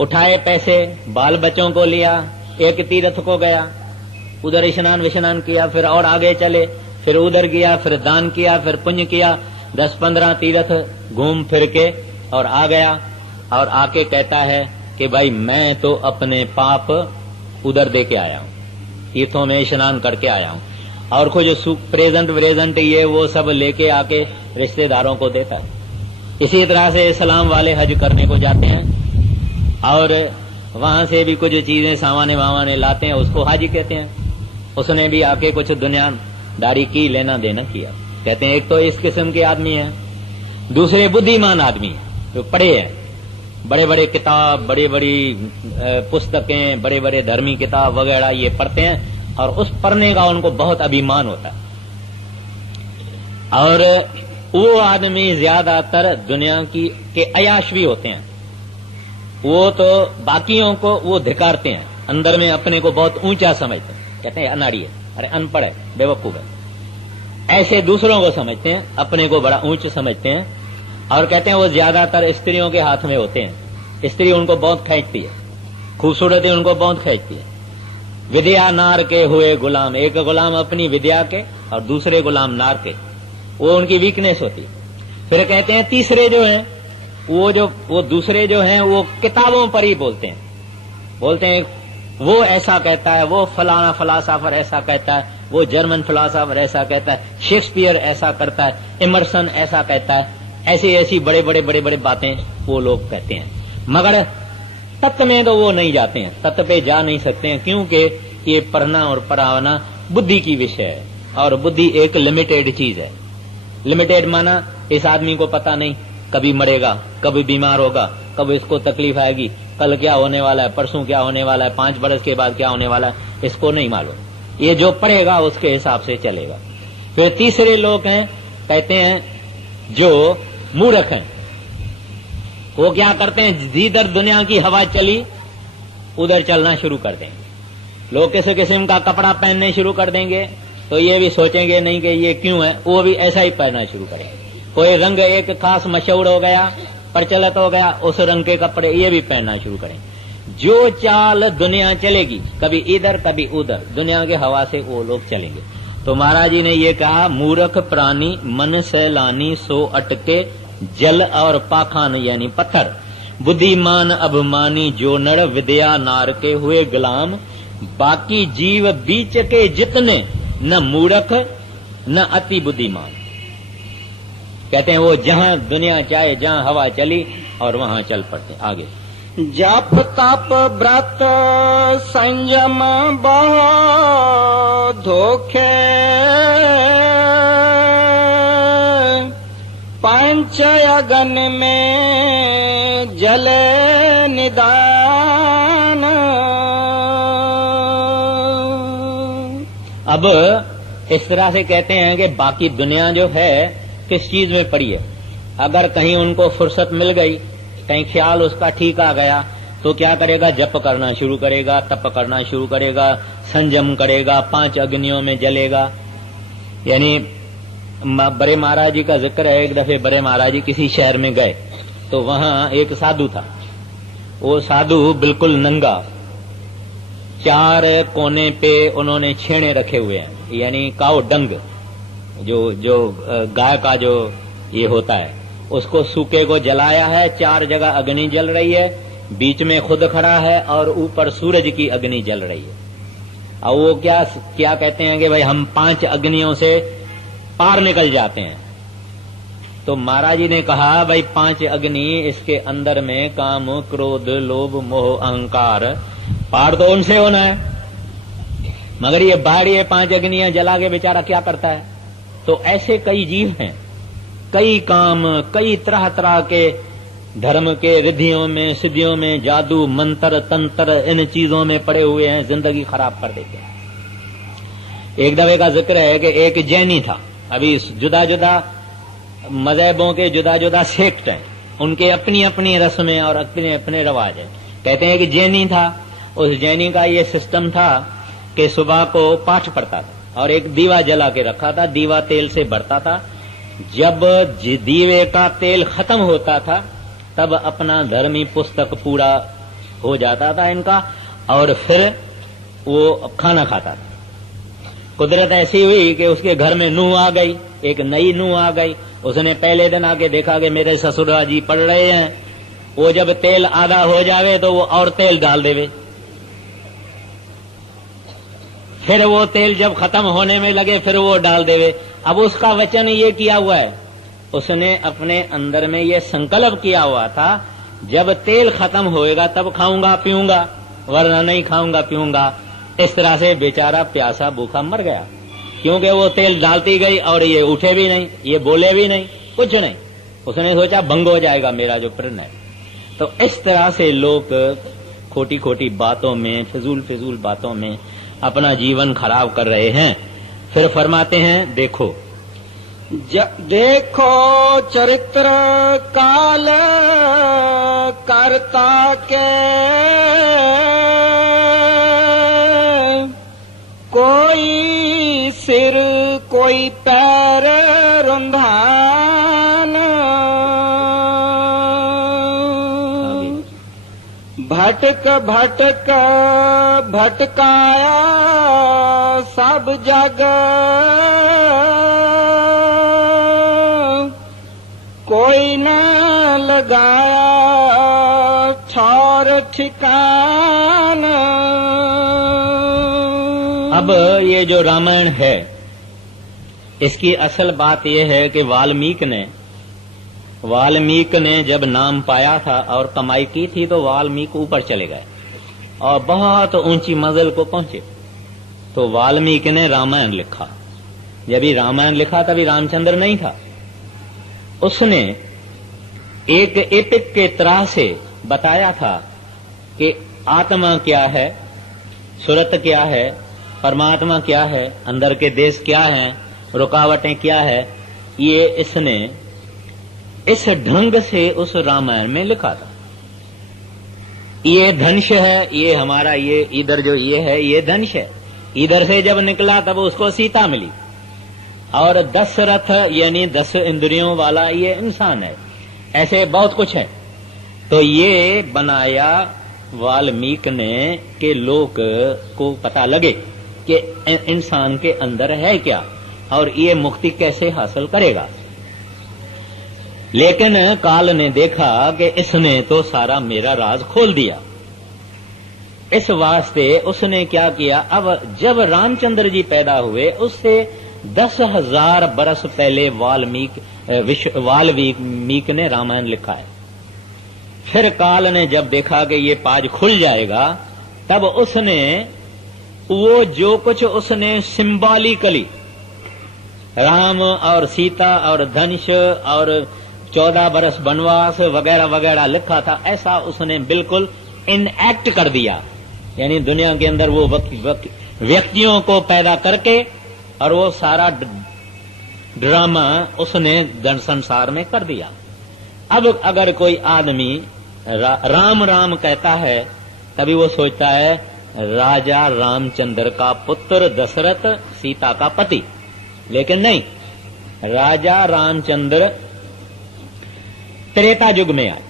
उठाए पैसे, बाल बच्चों को लिया, एक तीर्थ को गया, उधर स्नान विस्नान किया, फिर और आगे चले, फिर उधर गया, फिर दान किया, फिर पुण्य किया, 10-15 तीर्थ घूम फिर के और आ गया। और आके कहता है कि भाई मैं तो अपने पाप उधर दे के आया हूँ, तीर्थों में स्नान करके आया हूँ, और कुछ प्रेजेंट ये वो सब लेके आके रिश्तेदारों को देता है। इसी तरह से इस्लाम वाले हज करने को जाते हैं और वहां से भी कुछ चीजें सामाने वामाने लाते हैं, उसको हाजी कहते हैं। उसने भी आके कुछ दुनियादारी की, लेना देना किया। कहते हैं एक तो इस किस्म के आदमी है, दूसरे बुद्धिमान आदमी है जो पढ़े हैं, बड़े बड़े किताब, बड़ी बड़ी पुस्तकें, बड़े बड़े धर्मी किताब वगैरह ये पढ़ते हैं और उस पढ़ने का उनको बहुत अभिमान होता है। और वो आदमी ज्यादातर दुनिया की के अयाश भी होते हैं। वो तो बाकियों को वो धिकारते हैं, अंदर में अपने को बहुत ऊंचा समझते हैं, कहते हैं अनाड़ी है, अरे अनपढ़ है, बेवकूफ है, ऐसे दूसरों को समझते हैं, अपने को बड़ा ऊंच समझते हैं। और कहते हैं वो ज्यादातर स्त्रियों के हाथ में होते हैं, स्त्री उनको बहुत खींचती है, खूबसूरती उनको बहुत खींचती है। विद्या नार के हुए गुलाम, एक गुलाम अपनी विद्या के और दूसरे गुलाम नार के, वो उनकी वीकनेस होती है। फिर कहते हैं तीसरे जो हैं वो दूसरे जो हैं वो किताबों पर ही बोलते हैं वो ऐसा कहता है, वो फलाना फिलासफर ऐसा कहता है, वो जर्मन फिलासफर ऐसा कहता है, शेक्सपियर ऐसा करता है, इमर्सन ऐसा कहता है, ऐसी बड़े बड़े बातें वो लोग कहते हैं। मगर तत्व में तो वो नहीं जाते हैं, तत्व पे जा नहीं सकते हैं, क्योंकि ये पढ़ना और पढ़ाना बुद्धि की विषय है और बुद्धि एक लिमिटेड चीज है। लिमिटेड माना इस आदमी को पता नहीं कभी मरेगा, कभी बीमार होगा, कब इसको तकलीफ आएगी, कल क्या होने वाला है, परसों क्या होने वाला है, 5 बरस के बाद क्या होने वाला है, इसको नहीं मालूम। ये जो पढ़ेगा उसके हिसाब से चलेगा। फिर तीसरे लोग हैं, कहते हैं जो मूर्ख हैं, वो क्या करते हैं, जिधर दुनिया की हवा चली उधर चलना शुरू कर देंगे। लोग किसी किस्म का कपड़ा पहनने शुरू कर देंगे तो ये भी सोचेंगे नहीं कि ये क्यों है, वो भी ऐसा ही पहनना शुरू करेंगे। कोई रंग एक खास मशहूर हो गया, प्रचलित हो गया, उस रंग के कपड़े ये भी पहनना शुरू करेंगे। जो चाल दुनिया चलेगी, कभी इधर कभी उधर, दुनिया के हवा से वो लोग चलेंगे। तो महाराज जी ने ये कहा, मूर्ख प्राणी मन सैलानी सो अटके, जल और पाखान यानी पत्थर, बुद्धिमान अभिमानी जो नर, विद्या नार के हुए गुलाम, बाकी जीव बीच के जितने, न मूर्ख न अति बुद्धिमान। कहते हैं वो जहां दुनिया चाहे, जहां हवा चली और वहां चल पड़ते। आगे, जप तप व्रत संयम बहु धोखे, पंच अगन में जले निदान। अब इस तरह से कहते हैं कि बाकी दुनिया जो है किस चीज में पड़ी है। अगर कहीं उनको फुर्सत मिल गई, कहीं ख्याल उसका ठीक आ गया, तो क्या करेगा, जप करना शुरू करेगा, तप करना शुरू करेगा, संयम करेगा, 5 अग्नियों में जलेगा। यानी बड़े महाराज जी का जिक्र है, एक दफे बड़े महाराज जी किसी शहर में गए तो वहां एक साधु था। वो साधु बिल्कुल नंगा, 4 कोने पे उन्होंने छेड़े रखे हुए हैं, यानी काऊ डंग, जो गाय का जो ये होता है, उसको सूखे को जलाया है। 4 जगह अग्नि जल रही है, बीच में खुद खड़ा है और ऊपर सूरज की अग्नि जल रही है। और वो क्या कहते हैं कि भाई हम 5 अग्नियों से पार निकल जाते हैं। तो महाराज जी ने कहा, भाई 5 अग्नि, इसके अंदर में काम क्रोध लोभ मोह अहंकार, पार तो उनसे होना है, मगर ये बाहर ये 5 अग्नियां जला के बेचारा क्या करता है। तो ऐसे कई जीव हैं, कई काम, कई तरह तरह के धर्म के रिद्धियों में, सिद्धियों में, जादू मंत्र तंत्र, इन चीजों में पड़े हुए हैं, जिंदगी खराब कर देते हैं। एक दफे का जिक्र है कि एक जैनी था। अभी जुदा जुदा मजहबों के जुदा जुदा सेक्ट हैं, उनके अपनी अपनी रस्में और अपने अपने रवाज हैं। कहते हैं कि जैनी था, उस जैनी का ये सिस्टम था कि सुबह को पाठ पढ़ता था और एक दीवा जला के रखा था, दीवा तेल से भरता था। जब दीवे का तेल खत्म होता था तब अपना धर्मी पुस्तक पूरा हो जाता था इनका, और फिर वो खाना खाता था। कुदरत ऐसी हुई कि उसके घर में नूह आ गई, एक नई नूह आ गई। उसने पहले दिन आके देखा कि मेरे ससुरा जी पढ़ रहे हैं। वो जब तेल आधा हो जावे तो वो और तेल डाल देवे, फिर वो तेल जब खत्म होने में लगे फिर वो डाल देवे। अब उसका वचन ये किया हुआ है, उसने अपने अंदर में ये संकल्प किया हुआ था, जब तेल खत्म होएगा तब खाऊंगा पीऊंगा, वरना नहीं खाऊंगा पीऊंगा। इस तरह से बेचारा प्यासा भूखा मर गया, क्योंकि वो तेल डालती गई और ये उठे भी नहीं, ये बोले भी नहीं, कुछ नहीं। उसने सोचा भंग हो जाएगा मेरा जो प्रण है। तो इस तरह से लोग खोटी खोटी बातों में, फिजूल बातों में अपना जीवन खराब कर रहे हैं। फिर फरमाते हैं, देखो देखो चरित्र काल करता के, कोई सिर कोई पैर रुंधान, भटक भटक भटकाया सब जग, कोई न लगाया ठौर ठिकान। अब ये जो रामायण है, इसकी असल बात यह है कि वाल्मीकि ने जब नाम पाया था और कमाई की थी तो वाल्मीकि ऊपर चले गए और बहुत ऊंची मंजिल को पहुंचे। तो वाल्मीकि ने रामायण लिखा। जब ये रामायण लिखा तभी रामचंद्र नहीं था। उसने एक एपिक के तरह से बताया था कि आत्मा क्या है, सुरत क्या है, परमात्मा क्या है, अंदर के देश क्या हैं, रुकावटें क्या है। ये इसने इस ढंग से उस रामायण में लिखा था। ये धनुष है, ये हमारा, ये इधर जो ये है ये धनुष है। इधर से जब निकला तब उसको सीता मिली, और 10 रथ यानी 10 इंद्रियों वाला ये इंसान है। ऐसे बहुत कुछ है। तो ये बनाया वाल्मीकि ने कि लोग को पता लगे कि इंसान के अंदर है क्या और ये मुक्ति कैसे हासिल करेगा। लेकिन काल ने देखा कि इसने तो सारा मेरा राज खोल दिया। इस वास्ते उसने क्या किया, अब जब रामचंद्र जी पैदा हुए उससे 10,000 बरस पहले वाल्मीक ने रामायण लिखा है। फिर काल ने जब देखा कि ये पाज खुल जाएगा, तब उसने वो जो कुछ उसने सिंबॉलिकली राम और सीता और धनुष और 14 बरस वनवास वगैरह वगैरह लिखा था, ऐसा उसने बिल्कुल इनएक्ट कर दिया। यानी दुनिया के अंदर वो व्यक्तियों को पैदा करके और वो सारा ड्रामा उसने संसार में कर दिया। अब अगर कोई आदमी राम राम कहता है, तभी वो सोचता है राजा रामचंद्र का पुत्र दशरथ सीता का पति। लेकिन नहीं, राजा रामचंद्र त्रेता युग में आए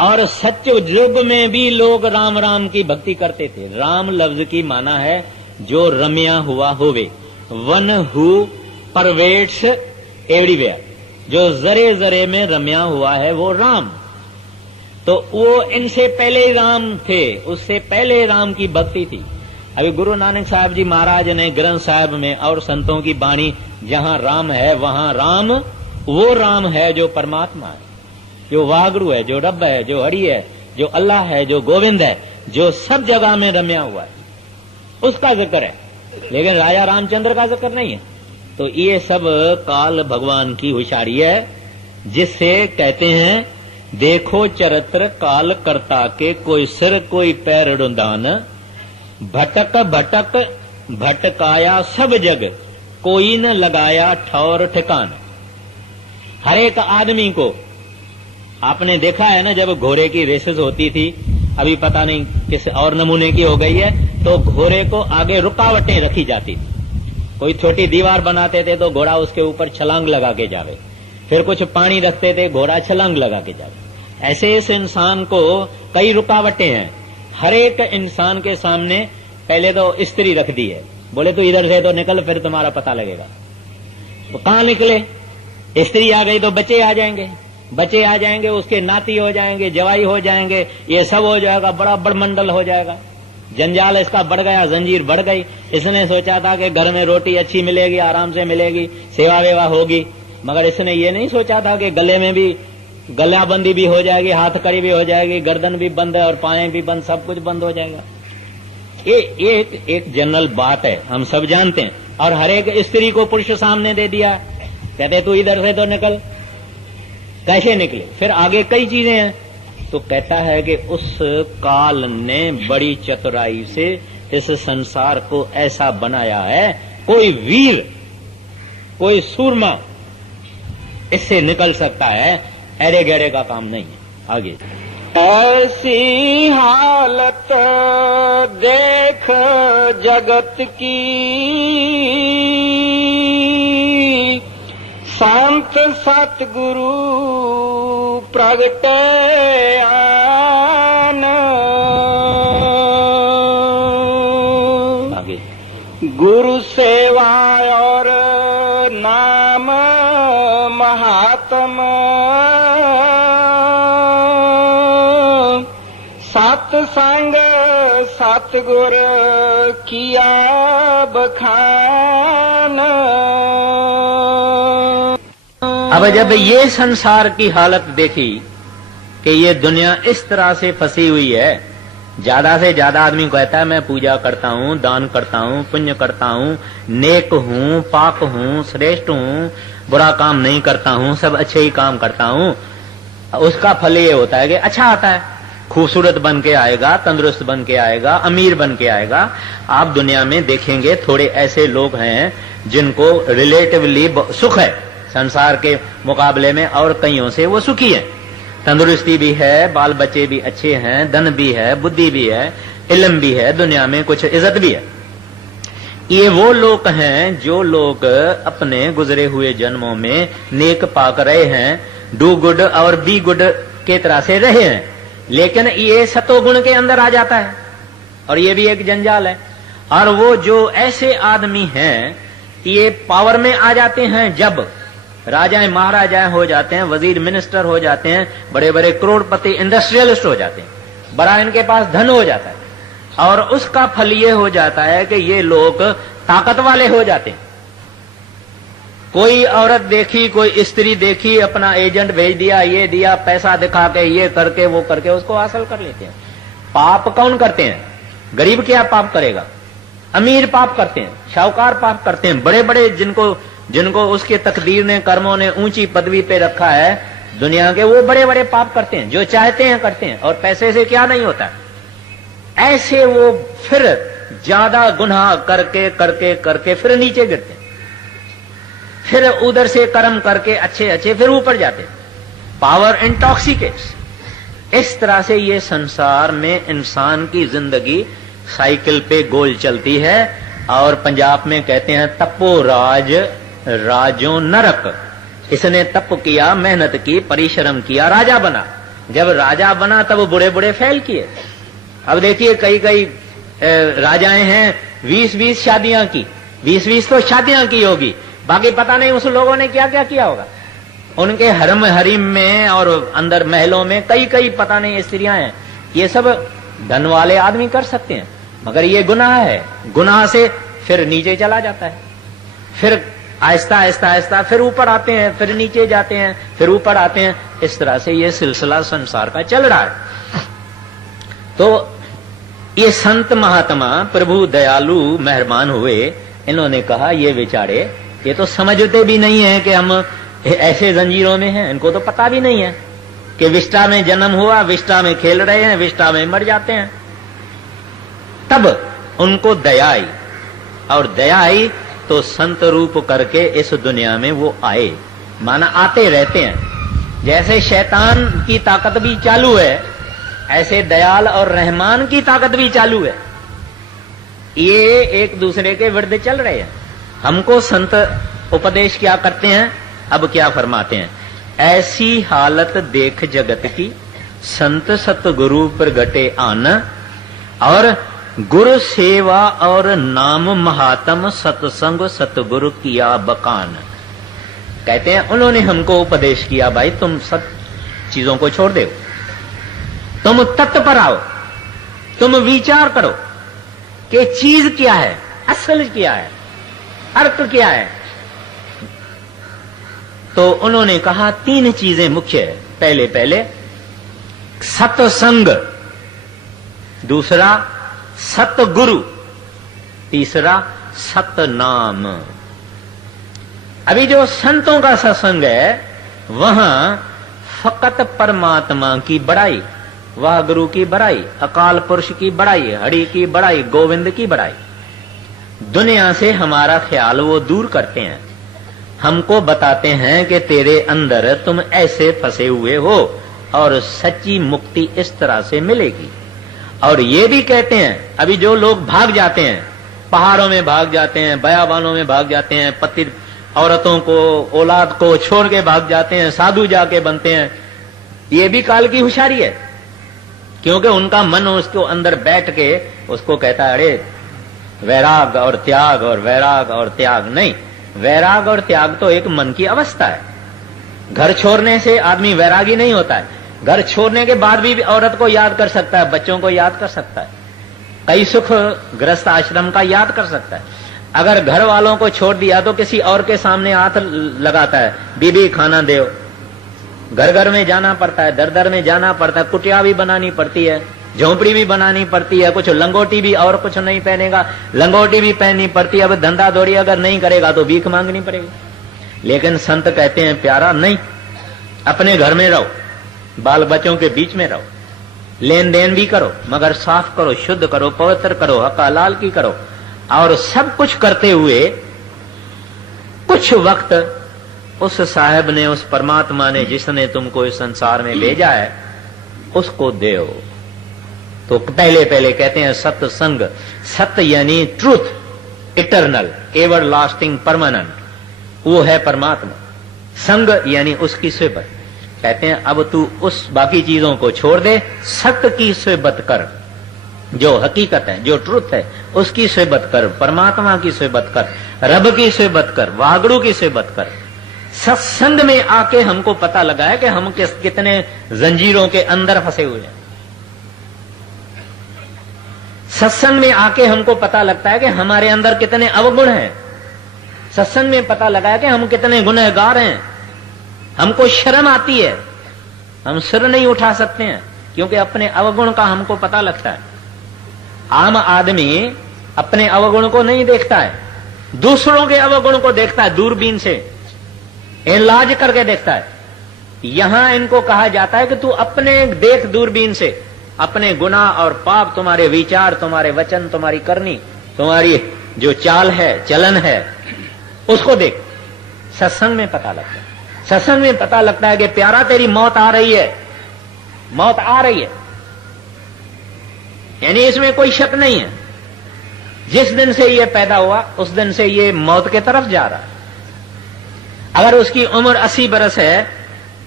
और सत्य युग में भी लोग राम राम की भक्ति करते थे। राम लफ्ज की माना है जो रम्या हुआ होवे, वन हु परवेट्स एवरीवेयर, जो जरे जरे में रम्या हुआ है वो राम। तो वो इनसे पहले ही राम थे, उससे पहले राम की भक्ति थी। अभी गुरु नानक साहब जी महाराज ने ग्रंथ साहिब में और संतों की बाणी, जहां राम है वहां राम वो राम है जो परमात्मा है, जो वागरू है, जो रब है, जो हरि है, जो अल्लाह है, जो गोविंद है, जो सब जगह में रम्या हुआ है, उसका जिक्र है। लेकिन राजा रामचंद्र का जिक्र नहीं है। तो ये सब काल भगवान की होशियारी है, जिससे कहते हैं देखो चरित्र काल करता के, कोई सिर कोई पैर रुंदान, भटक भटक भटकाया सब जग, कोई न लगाया ठौर ठिकान। हर एक आदमी को आपने देखा है ना, जब घोड़े की रेसेस होती थी, अभी पता नहीं किस और नमूने की हो गई है, तो घोड़े को आगे रुकावटें रखी जाती थी। कोई छोटी दीवार बनाते थे तो घोड़ा उसके ऊपर छलांग लगा के जावे, फिर कुछ पानी रखते थे, घोड़ा छलांग लगा के जावे। ऐसे इस इंसान को कई रुकावटें हैं। हर एक इंसान के सामने पहले तो स्त्री रख दी है, बोले तो इधर से तो निकल, फिर तुम्हारा पता लगेगा। तो कहां निकले? स्त्री आ गई तो बच्चे आ जाएंगे, बच्चे आ जाएंगे, उसके नाती हो जाएंगे, जवाई हो जाएंगे, ये सब हो जाएगा, बड़ा बड़मंडल हो जाएगा। जंजाल इसका बढ़ गया, जंजीर बढ़ गई। इसने सोचा था कि घर में रोटी अच्छी मिलेगी, आराम से मिलेगी, सेवा वेवा होगी, मगर इसने ये नहीं सोचा था कि गले में भी गलाबंदी भी हो जाएगी, हाथ कड़ी भी हो जाएगी, गर्दन भी बंद है और पाए भी बंद, सब कुछ बंद हो जाएगा। ये एक जनरल बात है, हम सब जानते हैं। और हर एक स्त्री को पुरुष सामने दे दिया, कहते तू इधर से तो निकल। कैसे निकले? फिर आगे कई चीजें हैं। तो कहता है कि उस काल ने बड़ी चतुराई से इस संसार को ऐसा बनाया है, कोई वीर कोई सूरमा इससे निकल सकता है, अरे गहरे का काम नहीं है। आगे ऐसी हालत देख जगत की, संत सतगुरु प्रगटे आन। आगे गुरु सेवा और नाम महात्मा, सत्संग सतगुर किया बखान। अब जब ये संसार की हालत देखी कि ये दुनिया इस तरह से फंसी हुई है, ज्यादा से ज्यादा आदमी कहता है मैं पूजा करता हूँ, दान करता हूँ, पुण्य करता हूँ, नेक हूँ, पाक हूँ, श्रेष्ठ हूँ, बुरा काम नहीं करता हूँ, सब अच्छे ही काम करता हूँ। उसका फल ये होता है कि अच्छा आता है, खूबसूरत बन के आएगा, तंदुरुस्त बन के आएगा, अमीर बन के आएगा। आप दुनिया में देखेंगे थोड़े ऐसे लोग हैं जिनको रिलेटिवली सुख है संसार के मुकाबले में, और कईयों से वो सुखी है। तंदुरुस्ती भी है, बाल बच्चे भी अच्छे हैं, धन भी है, बुद्धि भी है, इल्म भी है, दुनिया में कुछ इज्जत भी है। ये वो लोग हैं जो लोग अपने गुजरे हुए जन्मों में नेक पाक रहे हैं, डू गुड और बी गुड के तरह से रहे हैं। लेकिन ये सतोगुण के अंदर आ जाता है और ये भी एक जंजाल है। और वो जो ऐसे आदमी हैं, ये पावर में आ जाते हैं जब राजाएं महाराजाएं हो जाते हैं, वजीर मिनिस्टर हो जाते हैं, बड़े बड़े करोड़पति इंडस्ट्रियलिस्ट हो जाते हैं, बड़ा इनके पास धन हो जाता है, और उसका फल ये हो जाता है कि ये लोग ताकत वाले हो जाते हैं। कोई औरत देखी, कोई स्त्री देखी, अपना एजेंट भेज दिया, ये दिया, पैसा दिखा के, ये करके वो करके उसको हासिल कर लेते हैं। पाप कौन करते हैं? गरीब क्या पाप करेगा? अमीर पाप करते हैं, शाहूकार पाप करते हैं, बड़े बड़े जिनको उसके तकदीर ने, कर्मों ने ऊंची पदवी पे रखा है दुनिया के, वो बड़े बड़े पाप करते हैं, जो चाहते हैं करते हैं, और पैसे से क्या नहीं होता। ऐसे वो फिर ज्यादा गुनाह करके करके करके फिर नीचे गिरते हैं, फिर उधर से कर्म करके अच्छे अच्छे फिर ऊपर जाते हैं। पावर इंटॉक्सिकेट्स। इस तरह से ये संसार में इंसान की जिंदगी साइकिल पे गोल चलती है। और पंजाब में कहते हैं तपो राज राजो नरक। इसने तप किया, मेहनत की, परिश्रम किया, राजा बना। जब राजा बना तब बुरे बुरे फेल किए। अब देखिए कई कई राजाएं हैं 20-20 शादियां की, 20-20 तो शादियां की होगी, बाकी पता नहीं उस लोगों ने क्या क्या किया होगा। उनके हरम हरीम में और अंदर महलों में कई कई पता नहीं स्त्रियां हैं। ये सब धन वाले आदमी कर सकते हैं, मगर ये गुनाह है। गुनाह से फिर नीचे चला जाता है, फिर आहिस्ता आहिस्ता आहिस्ता फिर ऊपर आते हैं, फिर नीचे जाते हैं, फिर ऊपर आते हैं। इस तरह से ये सिलसिला संसार का चल रहा है। तो ये संत महात्मा प्रभु दयालु मेहरबान हुए, इन्होंने कहा ये बेचारे ये तो समझते भी नहीं है कि हम ऐसे जंजीरों में हैं। इनको तो पता भी नहीं है कि विष्टा में जन्म हुआ, विष्टा में खेल रहे हैं, विष्टा में मर जाते हैं। तब उनको दया आई, और दया आई तो संत रूप करके इस दुनिया में वो आए। माना आते रहते हैं। जैसे शैतान की ताकत भी चालू है, ऐसे दयाल और रहमान की ताकत भी चालू है। ये एक दूसरे के विरुद्ध चल रहे हैं। हमको संत उपदेश क्या करते हैं? अब क्या फरमाते हैं? ऐसी हालत देख जगत की, संत सतगुरु प्रगटे आन, और गुरु सेवा और नाम महात्म, सत्संग सतगुरु किया बकान। कहते हैं उन्होंने हमको उपदेश किया, भाई तुम सब चीजों को छोड़ दो, तुम तत्व पर आओ, तुम विचार करो कि चीज क्या है, असल क्या है, अर्थ क्या है। तो उन्होंने कहा 3 चीजें मुख्य है। पहले सत्संग, दूसरा सतगुरु, तीसरा सतनाम। अभी जो संतों का सत्संग है वहां फकत परमात्मा की बड़ाई, वाह गुरु की बड़ाई, अकाल पुरुष की बड़ाई, हरि की बड़ाई, गोविंद की बड़ाई। दुनिया से हमारा ख्याल वो दूर करते हैं, हमको बताते हैं कि तेरे अंदर तुम ऐसे फंसे हुए हो और सच्ची मुक्ति इस तरह से मिलेगी। और ये भी कहते हैं, अभी जो लोग भाग जाते हैं, पहाड़ों में भाग जाते हैं, बयाबानों में भाग जाते हैं, पति औरतों को, औलाद को छोड़ के भाग जाते हैं, साधु जाके बनते हैं, ये भी काल की होशियारी है। क्योंकि उनका मन उसको अंदर बैठ के उसको कहता है अरे वैराग और त्याग, और वैराग और त्याग नहीं। वैराग और त्याग तो एक मन की अवस्था है। घर छोड़ने से आदमी वैरागी नहीं होता है। घर छोड़ने के बाद भी औरत को याद कर सकता है, बच्चों को याद कर सकता है, कई सुख ग्रस्त आश्रम का याद कर सकता है। अगर घर वालों को छोड़ दिया तो किसी और के सामने हाथ लगाता है, बीबी खाना दे। घर घर में जाना पड़ता है, दर दर में जाना पड़ता है, कुटिया भी बनानी पड़ती है, झोंपड़ी भी बनानी पड़ती है, कुछ लंगोटी भी, और कुछ नहीं पहनेगा लंगोटी भी पहननी पड़ती है। अब धंधा दौड़ी अगर नहीं करेगा तो भीख मांगनी पड़ेगी। लेकिन संत कहते हैं प्यारा नहीं, अपने घर में रहो, बाल बच्चों के बीच में रहो, लेन देन भी करो, मगर साफ करो, शुद्ध करो, पवित्र करो, हक हलाल की करो। और सब कुछ करते हुए कुछ वक्त उस साहब ने, उस परमात्मा ने, जिसने तुमको इस संसार में भेजा है, उसको दो। तो पहले कहते हैं सत्संग। सत्य यानी truth, eternal, ever lasting, permanent, वो है परमात्मा। संग यानी उसकी सोबत। कहते हैं अब तू उस बाकी चीजों को छोड़ दे, सत्य की सोबत कर। जो हकीकत है, जो ट्रुथ है, उसकी सोबत कर, परमात्मा की सोबत कर, रब की सोबत कर, वागड़ू की सोबत कर। सत्संग में आके हमको पता लगा है कि हम कितने जंजीरों के अंदर फंसे हुए हैं। सत्संग में आके हमको पता लगता है कि हमारे अंदर कितने अवगुण हैं। सत्संग में पता लगा है कि हम कितने गुनहगार हैं। हमको शर्म आती है, हम सिर नहीं उठा सकते हैं, क्योंकि अपने अवगुण का हमको पता लगता है। आम आदमी अपने अवगुण को नहीं देखता है, दूसरों के अवगुण को देखता है, दूरबीन से इलाज करके देखता है। यहां इनको कहा जाता है कि तू अपने देख दूरबीन से, अपने गुनाह और पाप, तुम्हारे विचार, तुम्हारे वचन, तुम्हारी करनी, तुम्हारी जो चाल है, चलन है, उसको देख। सत्संग में पता लगता है। सत्संग में पता लगता है कि प्यारा तेरी मौत आ रही है, मौत आ रही है, यानी इसमें कोई शक नहीं है। जिस दिन से ये पैदा हुआ उस दिन से ये मौत के तरफ जा रहा है। अगर उसकी उम्र 80 बरस है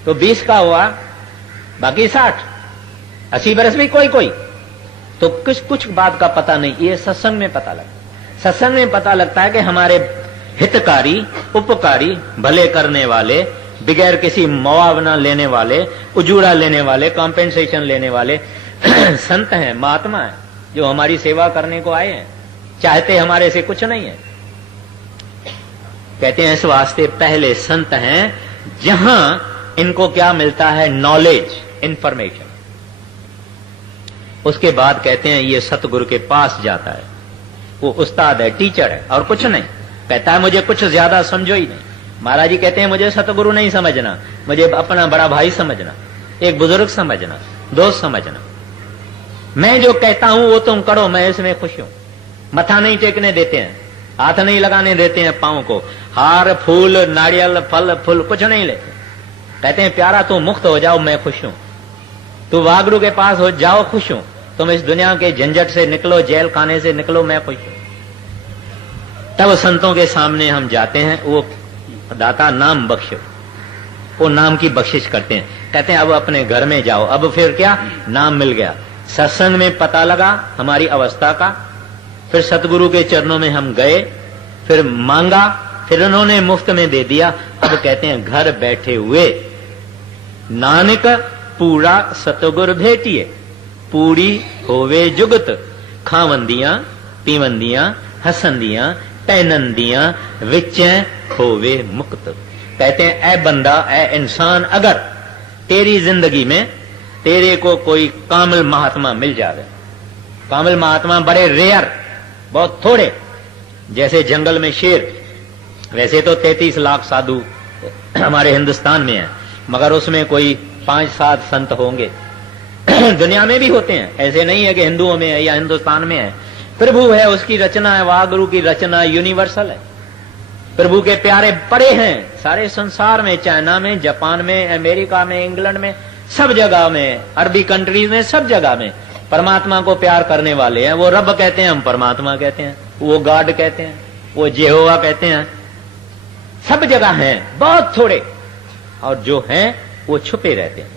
तो 20 का हुआ, बाकी 60, 80 बरस भी कोई कोई, तो कुछ बात का पता नहीं। ये सत्संग में पता लगता। सत्संग में पता लगता है कि हमारे हितकारी, उपकारी, भले करने वाले, बगैर किसी मुआवजा लेने वाले, उजूरा लेने वाले, कॉम्पेंसेशन लेने वाले संत हैं, महात्मा हैं, जो हमारी सेवा करने को आए हैं, चाहते हमारे से कुछ नहीं है। कहते हैं इस वास्ते पहले संत हैं जहां इनको क्या मिलता है, नॉलेज, इंफॉर्मेशन। उसके बाद कहते हैं ये सतगुरु के पास जाता है, वो उस्ताद है, टीचर है, और कुछ नहीं। कहता है मुझे कुछ ज्यादा समझो ही नहीं। महाराज जी कहते हैं मुझे सतगुरु नहीं समझना, मुझे अपना बड़ा भाई समझना, एक बुजुर्ग समझना, दोस्त समझना। मैं जो कहता हूं वो तुम करो, मैं इसमें खुश हूं। मथा नहीं टेकने देते हैं, हाथ नहीं लगाने देते हैं पांव को, हार, फूल, नारियल, फल फूल कुछ नहीं लेते। कहते हैं प्यारा तू मुक्त हो जाओ, मैं खुश हूं। तू वागड़ू के पास हो जाओ, खुश हूं। तुम इस दुनिया के झंझट से निकलो, जेल खाने से निकलो, मैं खुश हूं। तब संतों के सामने हम जाते हैं, वो दाता नाम बख्श, वो नाम की बख्शिश करते हैं। कहते हैं अब अपने घर में जाओ। अब फिर क्या, नाम मिल गया। सत्संग में पता लगा हमारी अवस्था का, फिर सतगुरु के चरणों में हम गए, फिर मांगा, फिर उन्होंने मुफ्त में दे दिया। अब कहते हैं घर बैठे हुए नानक पूरा सतगुर भेटिए, पूरी होवे जुगत, खावंदियां पीवंदियां हसंदियां पैनंदियां विचैं होवे मुक्त। कहते हैं ऐ बंदा, ऐ इंसान, अगर तेरी जिंदगी में तेरे को कोई कामिल महात्मा मिल जावे, कामिल महात्मा बड़े रेयर, बहुत थोड़े, जैसे जंगल में शेर, वैसे तो 33 लाख साधु हमारे हिंदुस्तान में है, मगर उसमें कोई 5-7 संत होंगे। दुनिया में भी होते हैं, ऐसे नहीं है कि हिंदुओं में है या हिंदुस्तान में है। प्रभु है, उसकी रचना है, वागुरु की रचना यूनिवर्सल है। प्रभु के प्यारे बड़े हैं सारे संसार में, चाइना में, जापान में, अमेरिका में, इंग्लैंड में, सब जगह में, अरबी कंट्रीज में, सब जगह में परमात्मा को प्यार करने वाले हैं। वो रब कहते हैं, हम परमात्मा कहते हैं, वो गॉड कहते हैं, वो जेहोवा कहते हैं। सब जगह हैं, बहुत थोड़े, और जो हैं वो छुपे रहते हैं,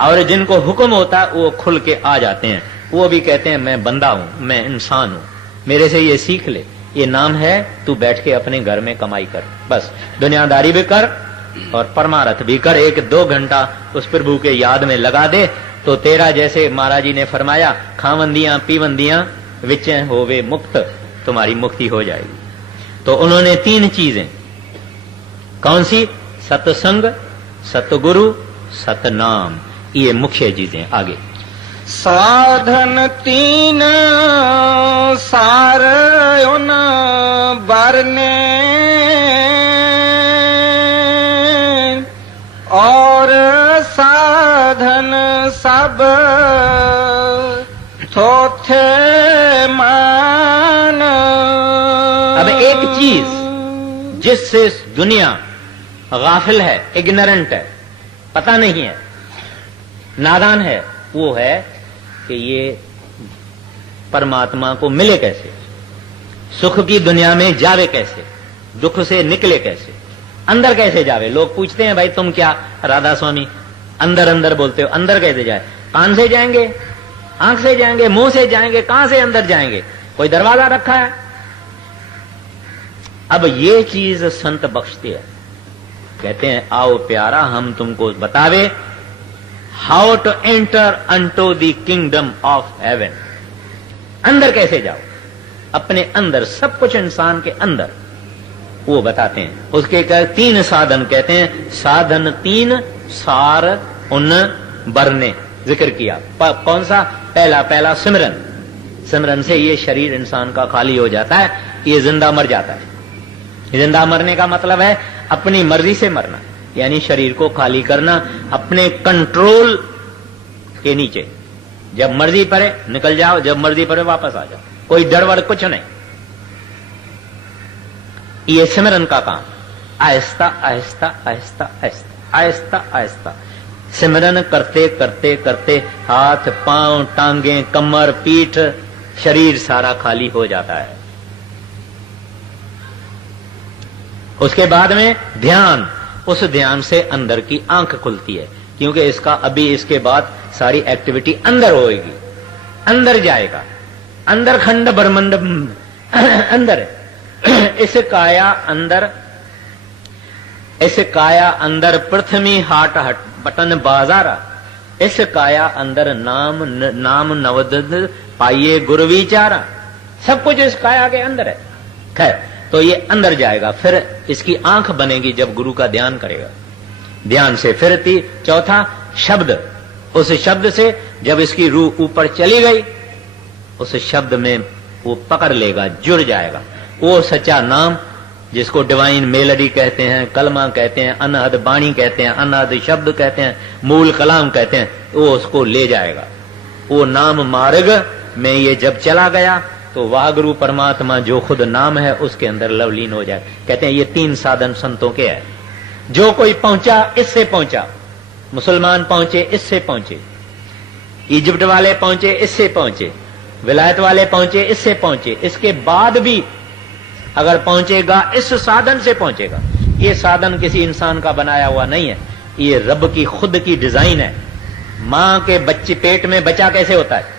और जिनको हुक्म होता है वो खुल के आ जाते हैं। वो भी कहते हैं मैं बंदा हूं, मैं इंसान हूं, मेरे से ये सीख ले, ये नाम है, तू बैठ के अपने घर में कमाई कर, बस दुनियादारी भी कर और परमार्थ भी कर। 1-2 घंटा उस प्रभु के याद में लगा दे तो तेरा, जैसे महाराज जी ने फरमाया, खावंदियां पीवंदियां विचैं होवे मुक्त, तुम्हारी मुक्ति हो जाएगी। तो उन्होंने 3 चीजें, कौन सी, सत्संग, सतगुरु, सतनाम, ये मुख्य चीजें। आगे साधन 3 सार उन बरने, और साधन सब थोथे मान। अब एक चीज जिससे दुनिया गाफिल है, इग्नोरेंट है, पता नहीं है, नादान है, वो है कि ये परमात्मा को मिले कैसे, सुख की दुनिया में जावे कैसे, दुख से निकले कैसे, अंदर कैसे जावे। लोग पूछते हैं भाई तुम क्या राधा स्वामी अंदर अंदर बोलते हो, अंदर कैसे जाए, कान से जाएंगे, आंख से जाएंगे, मुंह से जाएंगे, कहां से अंदर जाएंगे? कोई दरवाजा रखा है? अब ये चीज संत बख्शते हैं, कहते हैं आओ प्यारा हम तुमको बतावे how to enter unto the kingdom of heaven. अंदर कैसे जाओ, अपने अंदर सब कुछ इंसान के अंदर वो बताते हैं। उसके तीन साधन कहते हैं, साधन तीन सार उन बरने जिक्र किया। कौन सा? पहला सिमरन। सिमरन से ये शरीर इंसान का खाली हो जाता है, ये जिंदा मर जाता है। जिंदा मरने का मतलब है अपनी मर्जी से मरना, यानी शरीर को खाली करना अपने कंट्रोल के नीचे। जब मर्जी पड़े निकल जाओ, जब मर्जी पड़े वापस आ जाओ, कोई डरवड़ कुछ नहीं। ये सिमरन का काम, आहिस्ता आहिस्ता आहिस्ता आहिस्ता आहिस्ता आहिस्ता सिमरन करते करते करते हाथ पांव टांगे कमर पीठ शरीर सारा खाली हो जाता है। उसके बाद में ध्यान, उस ध्यान से अंदर की आंख खुलती है, क्योंकि इसका अभी इसके बाद सारी एक्टिविटी अंदर होएगी, अंदर जाएगा, अंदर खंड ब्रह्मंड अंदर इस काया अंदर पृथ्वी हाट हट बटन बाजारा, इस काया अंदर नाम नवद पाइये गुरु विचारा। सब कुछ इस काया के अंदर है। खैर, तो ये अंदर जाएगा, फिर इसकी आंख बनेगी जब गुरु का ध्यान करेगा। ध्यान से फिर चौथा शब्द, उस शब्द से जब इसकी रूह ऊपर चली गई, उस शब्द में वो पकड़ लेगा, जुड़ जाएगा। वो सच्चा नाम जिसको डिवाइन मेलोडी कहते हैं, कलमा कहते हैं, अनहद बाणी कहते हैं, अनहद शब्द कहते हैं, मूल कलाम कहते हैं, वो उसको ले जाएगा। वो नाम मार्ग में ये जब चला गया तो वाह गुरु परमात्मा जो खुद नाम है उसके अंदर लवलीन हो जाए। कहते हैं ये तीन साधन संतों के हैं। जो कोई पहुंचा इससे पहुंचा, मुसलमान पहुंचे इससे पहुंचे, इजिप्ट वाले पहुंचे इससे पहुंचे, विलायत वाले पहुंचे इससे पहुंचे, इसके बाद भी अगर पहुंचेगा इस साधन से पहुंचेगा। ये साधन किसी इंसान का बनाया हुआ नहीं है, ये रब की खुद की डिजाइन है। मां के बच्चे पेट में बच्चा कैसे होता है,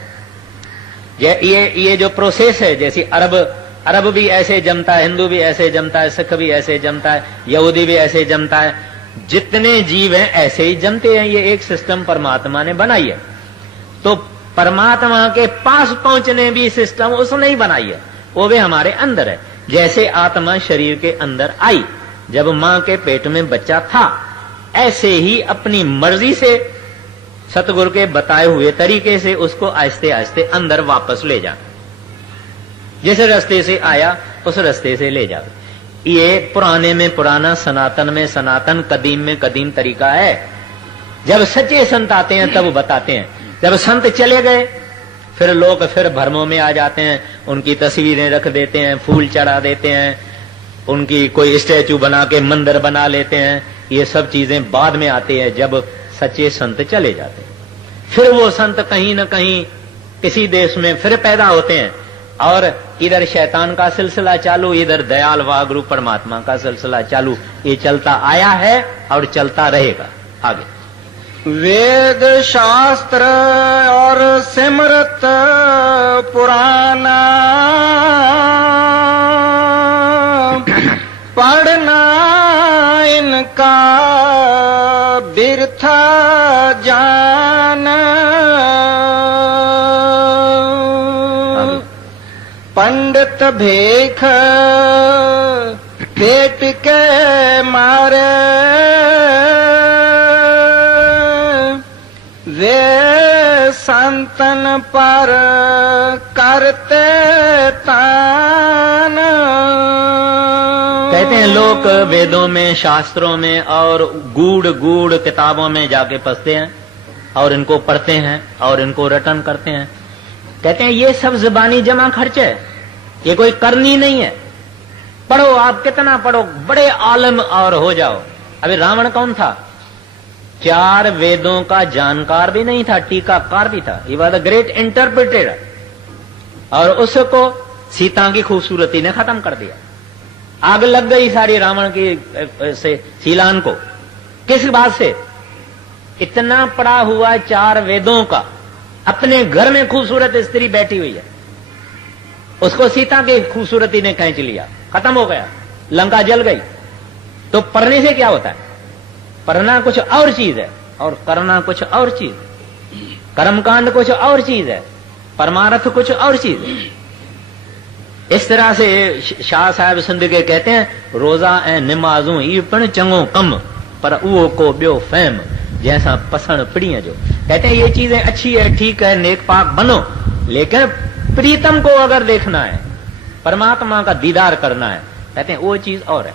ये जो प्रोसेस है, जैसी अरब भी ऐसे जमता है, हिंदू भी ऐसे जमता है, सिख भी ऐसे जमता है, यहूदी भी ऐसे जमता है, जितने जीव हैं ऐसे ही जमते हैं। ये एक सिस्टम परमात्मा ने बनाई है। तो परमात्मा के पास पहुंचने भी सिस्टम उसने ही बनाई है, वो भी हमारे अंदर है। जैसे आत्मा शरीर के अंदर आई जब मां के पेट में बच्चा था, ऐसे ही अपनी मर्जी से सतगुरु के बताए हुए तरीके से उसको आहिस्ते आहिस्ते अंदर वापस ले जा। जिस रास्ते से आया उस रास्ते से ले जा। ये पुराने में पुराना, सनातन में सनातन, कदीम में कदीम तरीका है। जब सच्चे संत आते हैं तब बताते हैं। जब संत चले गए फिर लोग फिर भ्रमों में आ जाते हैं, उनकी तस्वीरें रख देते हैं, फूल चढ़ा देते हैं, उनकी कोई स्टैचू बना के मंदिर बना लेते हैं। ये सब चीजें बाद में आती है जब सच्चे संत चले जाते हैं। फिर वो संत कहीं न कहीं किसी देश में फिर पैदा होते हैं, और इधर शैतान का सिलसिला चालू, इधर दयाल वागुरु परमात्मा का सिलसिला चालू। ये चलता आया है और चलता रहेगा आगे। वेद शास्त्र और सिमरत पुराना पढ़ना इनका बिरथा जाना। पंडित भेख पेट के मारे वे संतन पर करते तान। कहते हैं लोग वेदों में, शास्त्रों में और गूढ़ किताबों में जाके फंसते हैं और इनको पढ़ते हैं और इनको रटन करते हैं। कहते हैं ये सब जुबानी जमा खर्च है, ये कोई करनी नहीं है। पढ़ो, आप कितना पढ़ो, बड़े आलम और हो जाओ। अभी रावण कौन था? 4 वेदों का जानकार भी नहीं था, टीकाकार भी था। He was a great interpreter. और उसको सीता की खूबसूरती ने खत्म कर दिया। आग लग गई सारी रावण की से सीलान को। किस बात से? इतना पड़ा हुआ 4 वेदों का, अपने घर में खूबसूरत स्त्री बैठी हुई है, उसको सीता की खूबसूरती ने खींच लिया, खत्म हो गया, लंका जल गई। तो पढ़ने से क्या होता है? पढ़ना कुछ और चीज है और करना कुछ और चीज है। कर्मकांड कुछ और चीज है, परमार्थ कुछ और चीज है। इस तरह से शाह साहब सिंध के कहते हैं, रोजा ऐं निमाजू ई पिण चंगो कम पर उहो को ब्यो फहम जैसा पसंद प्रिय जो। कहते हैं ये चीजें अच्छी है, ठीक है, नेक पाक बनो, लेकिन प्रीतम को अगर देखना है, परमात्मा का दीदार करना है, कहते हैं वो चीज और है।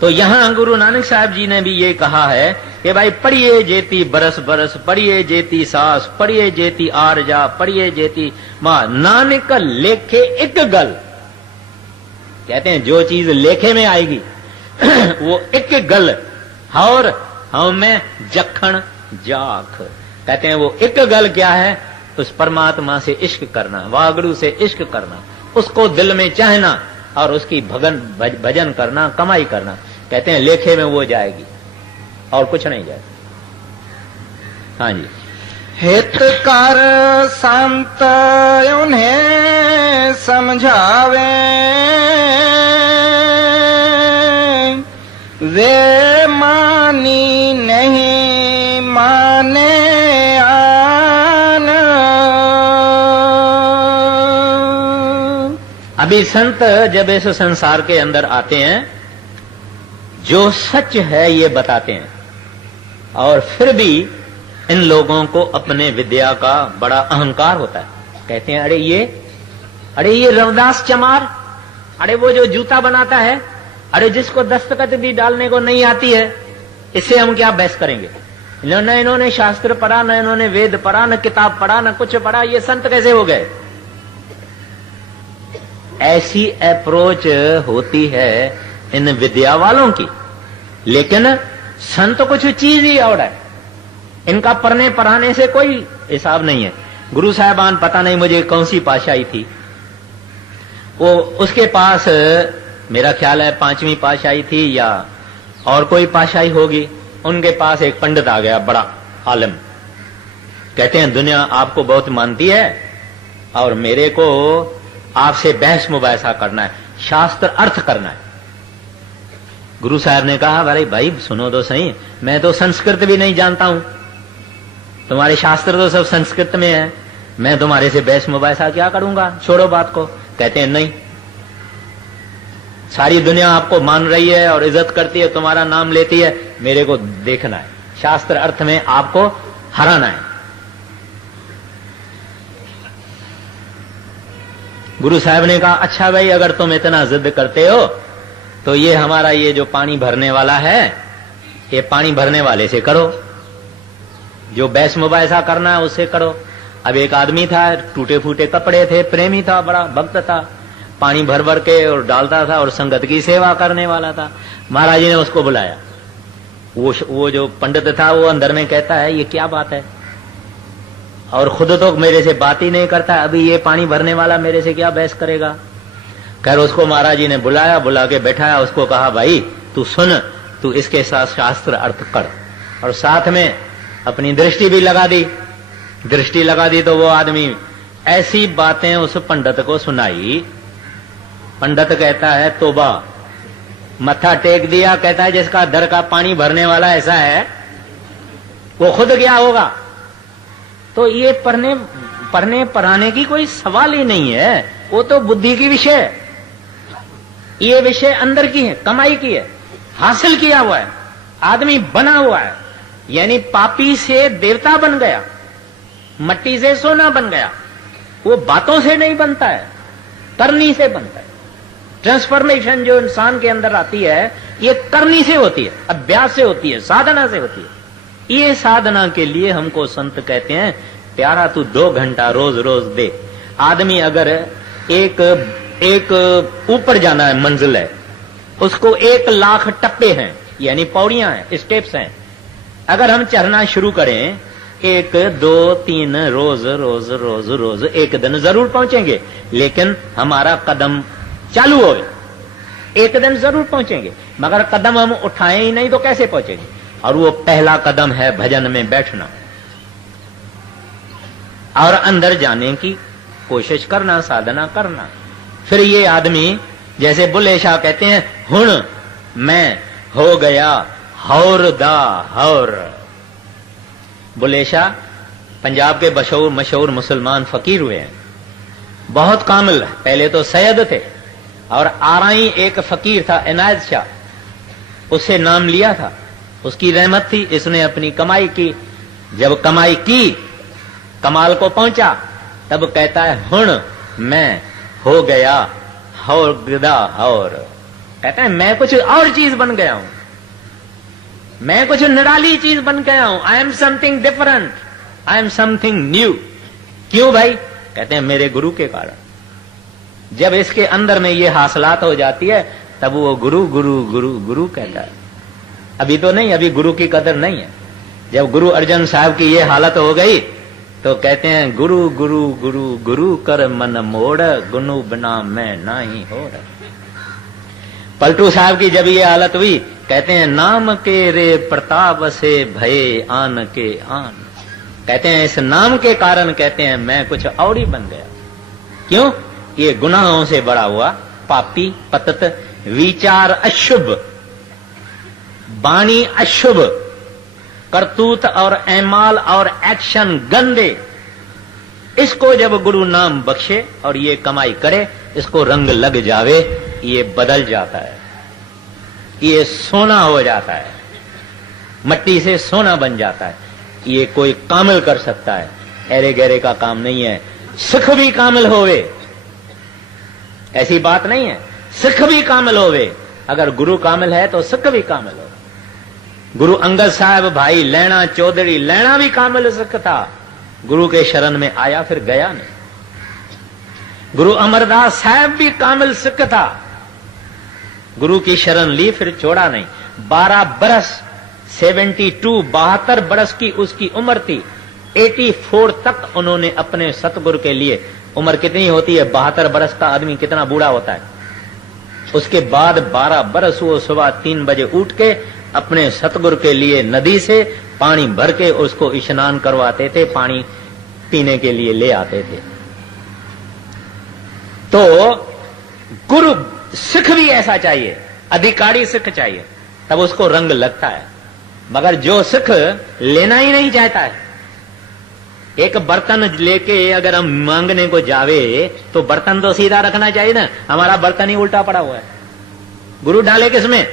तो यहां गुरु नानक साहब जी ने भी ये कहा है कि भाई पढ़िए जेती बरस बरस, पढ़िए जेती सास, पढ़िए जेती आरजा, पढ़िए जेती मां, नानक लेखे एक गल। कहते हैं जो चीज लेखे में आएगी वो एक गल, और हमें जखण जाख। कहते हैं वो एक गल क्या है? उस परमात्मा से इश्क करना, वागड़ू से इश्क करना, उसको दिल में चाहना और उसकी भजन करना, कमाई करना। कहते हैं लेखे में वो जाएगी और कुछ नहीं जाएगा। हाँ जी। हितकार संत उन्हें समझावे, वे मानी नहीं माने आन। अभी संत जब इस संसार के अंदर आते हैं, जो सच है ये बताते हैं, और फिर भी इन लोगों को अपने विद्या का बड़ा अहंकार होता है। कहते हैं अरे ये रविदास चमार, अरे वो जो जूता बनाता है, अरे जिसको दस्तखत भी डालने को नहीं आती है, इससे हम क्या बहस करेंगे? न इन्होंने शास्त्र पढ़ा, न इन्होंने वेद पढ़ा, न किताब पढ़ा, न कुछ पढ़ा, ये संत कैसे हो गए? ऐसी अप्रोच होती है इन विद्या वालों की। लेकिन संत कुछ चीज ही और है, इनका पढ़ने पढ़ाने से कोई हिसाब नहीं है। गुरु साहबान पता नहीं मुझे कौन सी पाशाही थी, वो उसके पास मेरा ख्याल है 5वीं पाशाही थी या और कोई पाशाही होगी, उनके पास एक पंडित आ गया, बड़ा आलिम। कहते हैं दुनिया आपको बहुत मानती है और मेरे को आपसे बहस मुबाहिसा करना है, शास्त्र अर्थ करना है। गुरु साहब ने कहा, अरे भाई सुनो तो सही, मैं तो संस्कृत भी नहीं जानता हूं, तुम्हारे शास्त्र तो सब संस्कृत में है, मैं तुम्हारे से बहस मुबाहिसा क्या करूंगा, छोड़ो बात को। कहते हैं नहीं, सारी दुनिया आपको मान रही है और इज्जत करती है, तुम्हारा नाम लेती है, मेरे को देखना है, शास्त्र अर्थ में आपको हराना है। गुरु साहब ने कहा, अच्छा भाई अगर तुम इतना जिद करते हो तो ये हमारा ये जो पानी भरने वाला है, ये पानी भरने वाले से करो, जो बहस मुबाहिसा करना है उससे करो। अब एक आदमी था, टूटे फूटे कपड़े थे, प्रेमी था, बड़ा भक्त था, पानी भर भर के और डालता था और संगत की सेवा करने वाला था। महाराज जी ने उसको बुलाया। वो जो पंडित था वो अंदर में कहता है, ये क्या बात है, और खुद तो मेरे से बात ही नहीं करता, अभी ये पानी भरने वाला मेरे से क्या बहस करेगा। खैर उसको महाराज जी ने बुलाया, बुला के बैठाया, उसको कहा, भाई तू सुन, तू इसके साथ शास्त्र अर्थ कर, और साथ में अपनी दृष्टि भी लगा दी। दृष्टि लगा दी तो वो आदमी ऐसी बातें उस पंडित को सुनाई। पंडित कहता है, तोबा, मत्था टेक दिया, कहता है जिसका दर का पानी भरने वाला ऐसा है, वो खुद क्या होगा। तो ये पढ़ने पढ़ाने की कोई सवाल ही नहीं है, वो तो बुद्धि की विषय है, ये विषय अंदर की है, कमाई की है, हासिल किया हुआ है, आदमी बना हुआ है, यानी पापी से देवता बन गया, मट्टी से सोना बन गया। वो बातों से नहीं बनता है, करनी से बनता है। ट्रांसफॉर्मेशन जो इंसान के अंदर आती है, ये करनी से होती है, अभ्यास से होती है, साधना से होती है। ये साधना के लिए हमको संत कहते हैं, प्यारा तू 2 घंटा रोज रोज दे। आदमी अगर एक ऊपर जाना है, मंजिल है, उसको 1 लाख टप्पे हैं, यानी पौड़ियां हैं, स्टेप्स हैं। अगर हम चढ़ना शुरू करें 1, 2, 3 रोज रोज रोज रोज, एक दिन जरूर पहुंचेंगे, लेकिन हमारा कदम चालू हो, एक दिन जरूर पहुंचेंगे, मगर कदम हम उठाएं ही नहीं तो कैसे पहुंचेंगे। और वो पहला कदम है भजन में बैठना। और अंदर जाने की कोशिश करना, साधना करना। फिर ये आदमी जैसे बुल्ले शाह कहते हैं, हुण मैं हो गया हौर दा हौर। बुल्ले शाह पंजाब के मशहूर मुसलमान फकीर हुए हैं, बहुत कामिल। पहले तो सैयद थे और आराई एक फकीर था इनायत शाह, उससे नाम लिया था, उसकी रहमत थी, इसने अपनी कमाई की। जब कमाई की, कमाल को पहुंचा, तब कहता है हुण मैं हो गया हौर गिदा हौर। कहता है मैं कुछ और चीज बन गया हूं, मैं कुछ निराली चीज बन गया हूं। I am something different, I am something new. क्यों भाई? कहते हैं मेरे गुरु के कारण। जब इसके अंदर में ये हासिलात हो जाती है, तब वो गुरु गुरु गुरु गुरु कहता है। अभी तो नहीं, अभी गुरु की कदर नहीं है। जब गुरु अर्जन साहब की ये हालत हो गई, तो कहते हैं गुरु गुरु गुरु गुरु कर मन मोड़, गुनु बिना मैं नाही हो। पलटू साहब की जब ये हालत हुई, कहते हैं नाम के रे प्रताप से भये आन के आन। कहते हैं इस नाम के कारण, कहते हैं मैं कुछ और ही बन गया। क्यों? ये गुनाहों से बड़ा हुआ पापी, पतत, विचार अशुभ, वाणी अशुभ, करतूत और ऐमाल और एक्शन गंदे। इसको जब गुरु नाम बख्शे और ये कमाई करे, इसको रंग लग जावे, ये बदल जाता है, ये सोना हो जाता है, मट्टी से सोना बन जाता है। ये कोई कामिल कर सकता है, ऐरे गहरे का काम नहीं है। सिख भी कामिल होवे, ऐसी बात नहीं है, सिख भी कामिल होवे। अगर गुरु कामिल है तो सिख भी कामिल हो। गुरु अंगद साहब भाई लैणा चौधरी, लैणा भी कामिल सिख था, गुरु के शरण में आया फिर गया नहीं। गुरु अमरदास साहब भी कामिल सिख था, गुरु की शरण ली फिर छोड़ा नहीं। 12 बरस 72 बरस की उसकी उम्र थी। 84 तक उन्होंने अपने सतगुरु के लिए, उम्र कितनी होती है? 72 बरस का आदमी कितना बूढ़ा होता है। उसके बाद 12 बरस वो सुबह 3 बजे उठ के अपने सतगुरु के लिए नदी से पानी भर के उसको स्नान करवाते थे, पानी पीने के लिए ले आते थे। तो गुरु सिख भी ऐसा चाहिए, अधिकारी सिख चाहिए, तब उसको रंग लगता है। मगर जो सिख लेना ही नहीं चाहता है, एक बर्तन लेके अगर हम मांगने को जावे तो बर्तन तो सीधा रखना चाहिए ना, हमारा बर्तन ही उल्टा पड़ा हुआ है। गुरु डाले किसमें?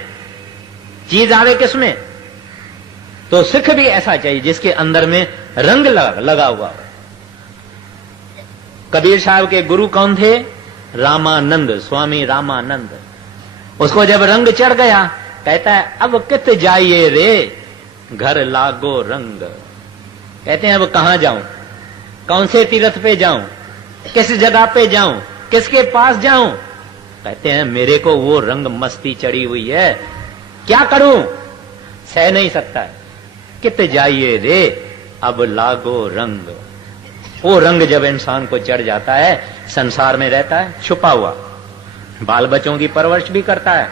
चीज आवे किसमें? तो सिख भी ऐसा चाहिए जिसके अंदर में रंग लगा हुआ हो। कबीर साहब के गुरु कौन थे? रामानंद, स्वामी रामानंद। उसको जब रंग चढ़ गया, कहता है अब कित जाइए रे घर लागो रंग। कहते हैं अब कहां जाऊं, कौन से तीर्थ पे जाऊं, किस जगह पे जाऊं, किसके पास जाऊं? कहते हैं मेरे को वो रंग मस्ती चढ़ी हुई है, क्या करूं, सह नहीं सकता है। कित जाइए रे अब लागो रंग। वो रंग जब इंसान को चढ़ जाता है, संसार में रहता है छुपा हुआ, बाल बच्चों की परवरिश भी करता है,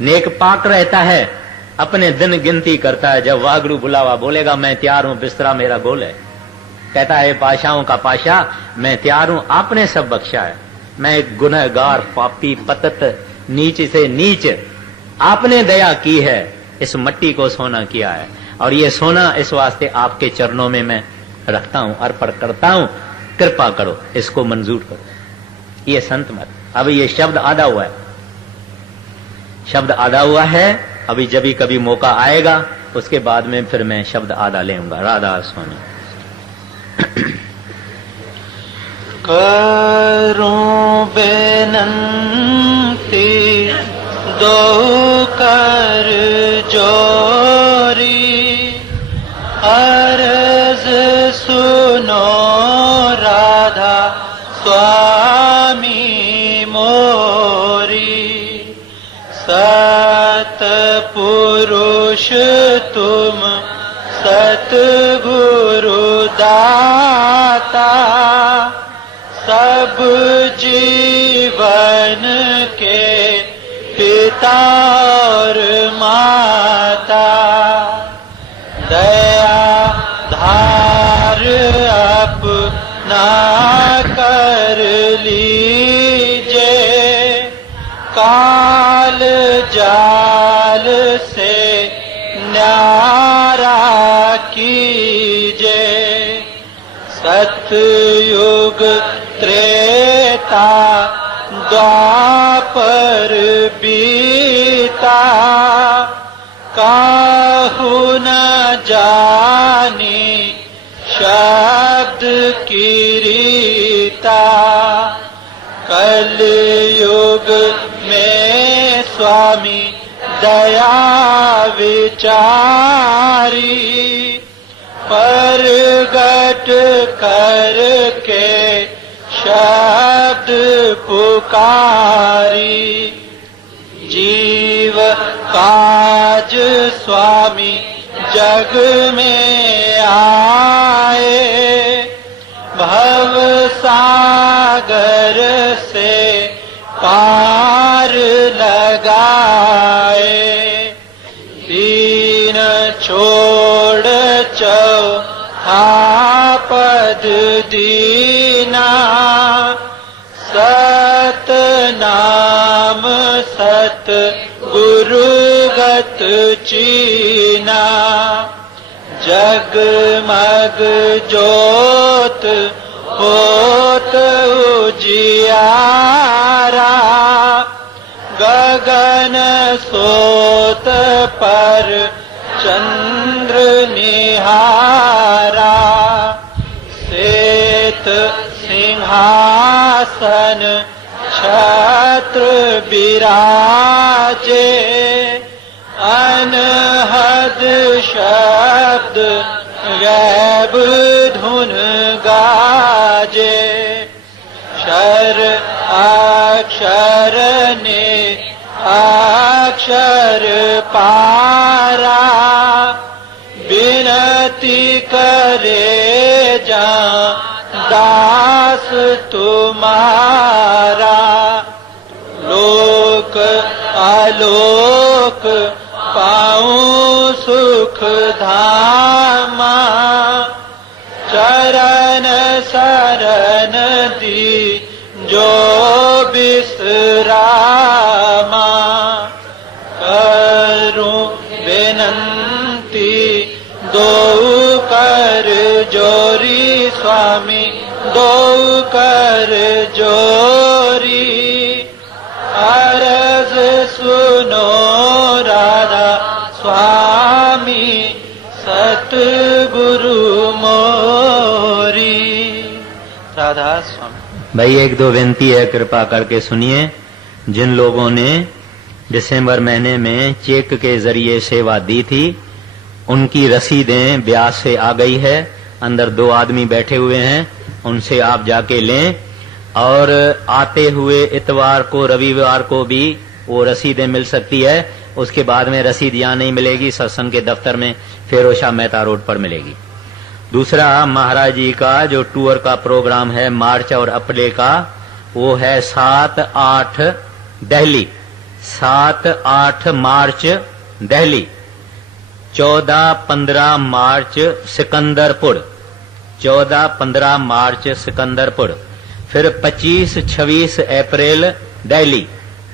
नेक पाक रहता है, अपने दिन गिनती करता है। जब वागड़ू बुलावा बोलेगा मैं तैयार हूं, बिस्तरा मेरा गोल है। कहता है पाशाओं का पाशा, मैं तैयार हूं, आपने सब बख्शा है, मैं एक गुनहगार पापी पतत नीच से नीच, आपने दया की है, इस मट्टी को सोना किया है, और ये सोना इस वास्ते आपके चरणों में मैं रखता हूं, अर्पण करता हूं, कृपा करो, इसको मंजूर करो। ये संत मत। अब ये शब्द आधा हुआ है, शब्द आधा हुआ है। अभी जब भी कभी मौका आएगा उसके बाद में फिर मैं शब्द आधा लेऊंगा। राधा स्वामी। करूं बेनंती दो कर जोरी, अर्ज सुनो राधा स्वामी मोरी। सतपुरुष तुम सतगुरु दाता, सब जीवन के पिता और माता। दया धार ना कर लीजे, काल जाल से न्यारा कीजे। सतयुग त्रेता द्वापर बीता, काहू न जानी शब्द की रीता। कलयुग में स्वामी दया विचारी, परगट करके शब्द पुकारी। जीव काज स्वामी जग में आए, भव सागर से पार लगाए। तीन छोड़ चौथा पद दीना, सत नाम सत गुरुगत चीना। जगमग जोत होत उजियारा, गगन सोत पर चंद्र निहारा। श्वेत सिंहासन छत्र विराजे, अनहद शब्द गैब धुन गाजे। क्षर अक्षर ने अक्षर पारा, विनती करे जा दास तुम्हारा। लोक आलोक पाऊं सुख धामा, चरण शरण दी जो विश्रामा। करूं विनंती दो कर जोरी स्वामी, दो कर जोरी। अरज सुनो राधा स्वामी, सतगुरु मोरी। राधा स्वामी। भाई एक दो विनती है, कृपा करके सुनिए। जिन लोगों ने दिसंबर महीने में चेक के जरिए सेवा दी थी, उनकी रसीदें ब्याज से आ गई है। अंदर दो आदमी बैठे हुए हैं, उनसे आप जाके लें। और आते हुए इतवार को, रविवार को भी वो रसीदें मिल सकती है। उसके बाद में रसीद यहाँ नहीं मिलेगी, सत्संग के दफ्तर में फेरोशा मेहता रोड पर मिलेगी। दूसरा, महाराज जी का जो टूर का प्रोग्राम है मार्च और अप्रैल का, वो है 7-8 दिल्ली, 7-8 मार्च दिल्ली, 14-15 मार्च सिकंदरपुर, 14-15 मार्च सिकंदरपुर। फिर 25-26 अप्रैल दिल्ली,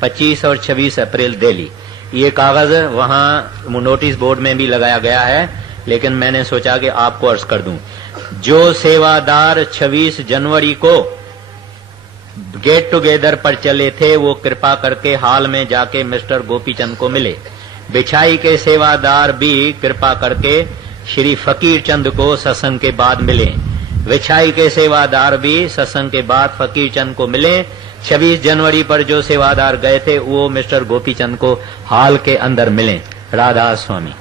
25 और 26 अप्रैल दिल्ली। ये कागज वहां नोटिस बोर्ड में भी लगाया गया है, लेकिन मैंने सोचा कि आपको अर्ज कर दूं। जो सेवादार 26 जनवरी को गेट टुगेदर पर चले थे, वो कृपा करके हाल में जाके मिस्टर गोपीचंद को मिले। बिछाई के सेवादार भी कृपा करके श्री फकीर चंद को सत्संग के बाद मिले। विछाई के सेवादार भी सत्संग के बाद फकीर चंद को मिले। 26 जनवरी पर जो सेवादार गए थे, वो मिस्टर गोपीचंद को हाल के अंदर मिले। राधा स्वामी।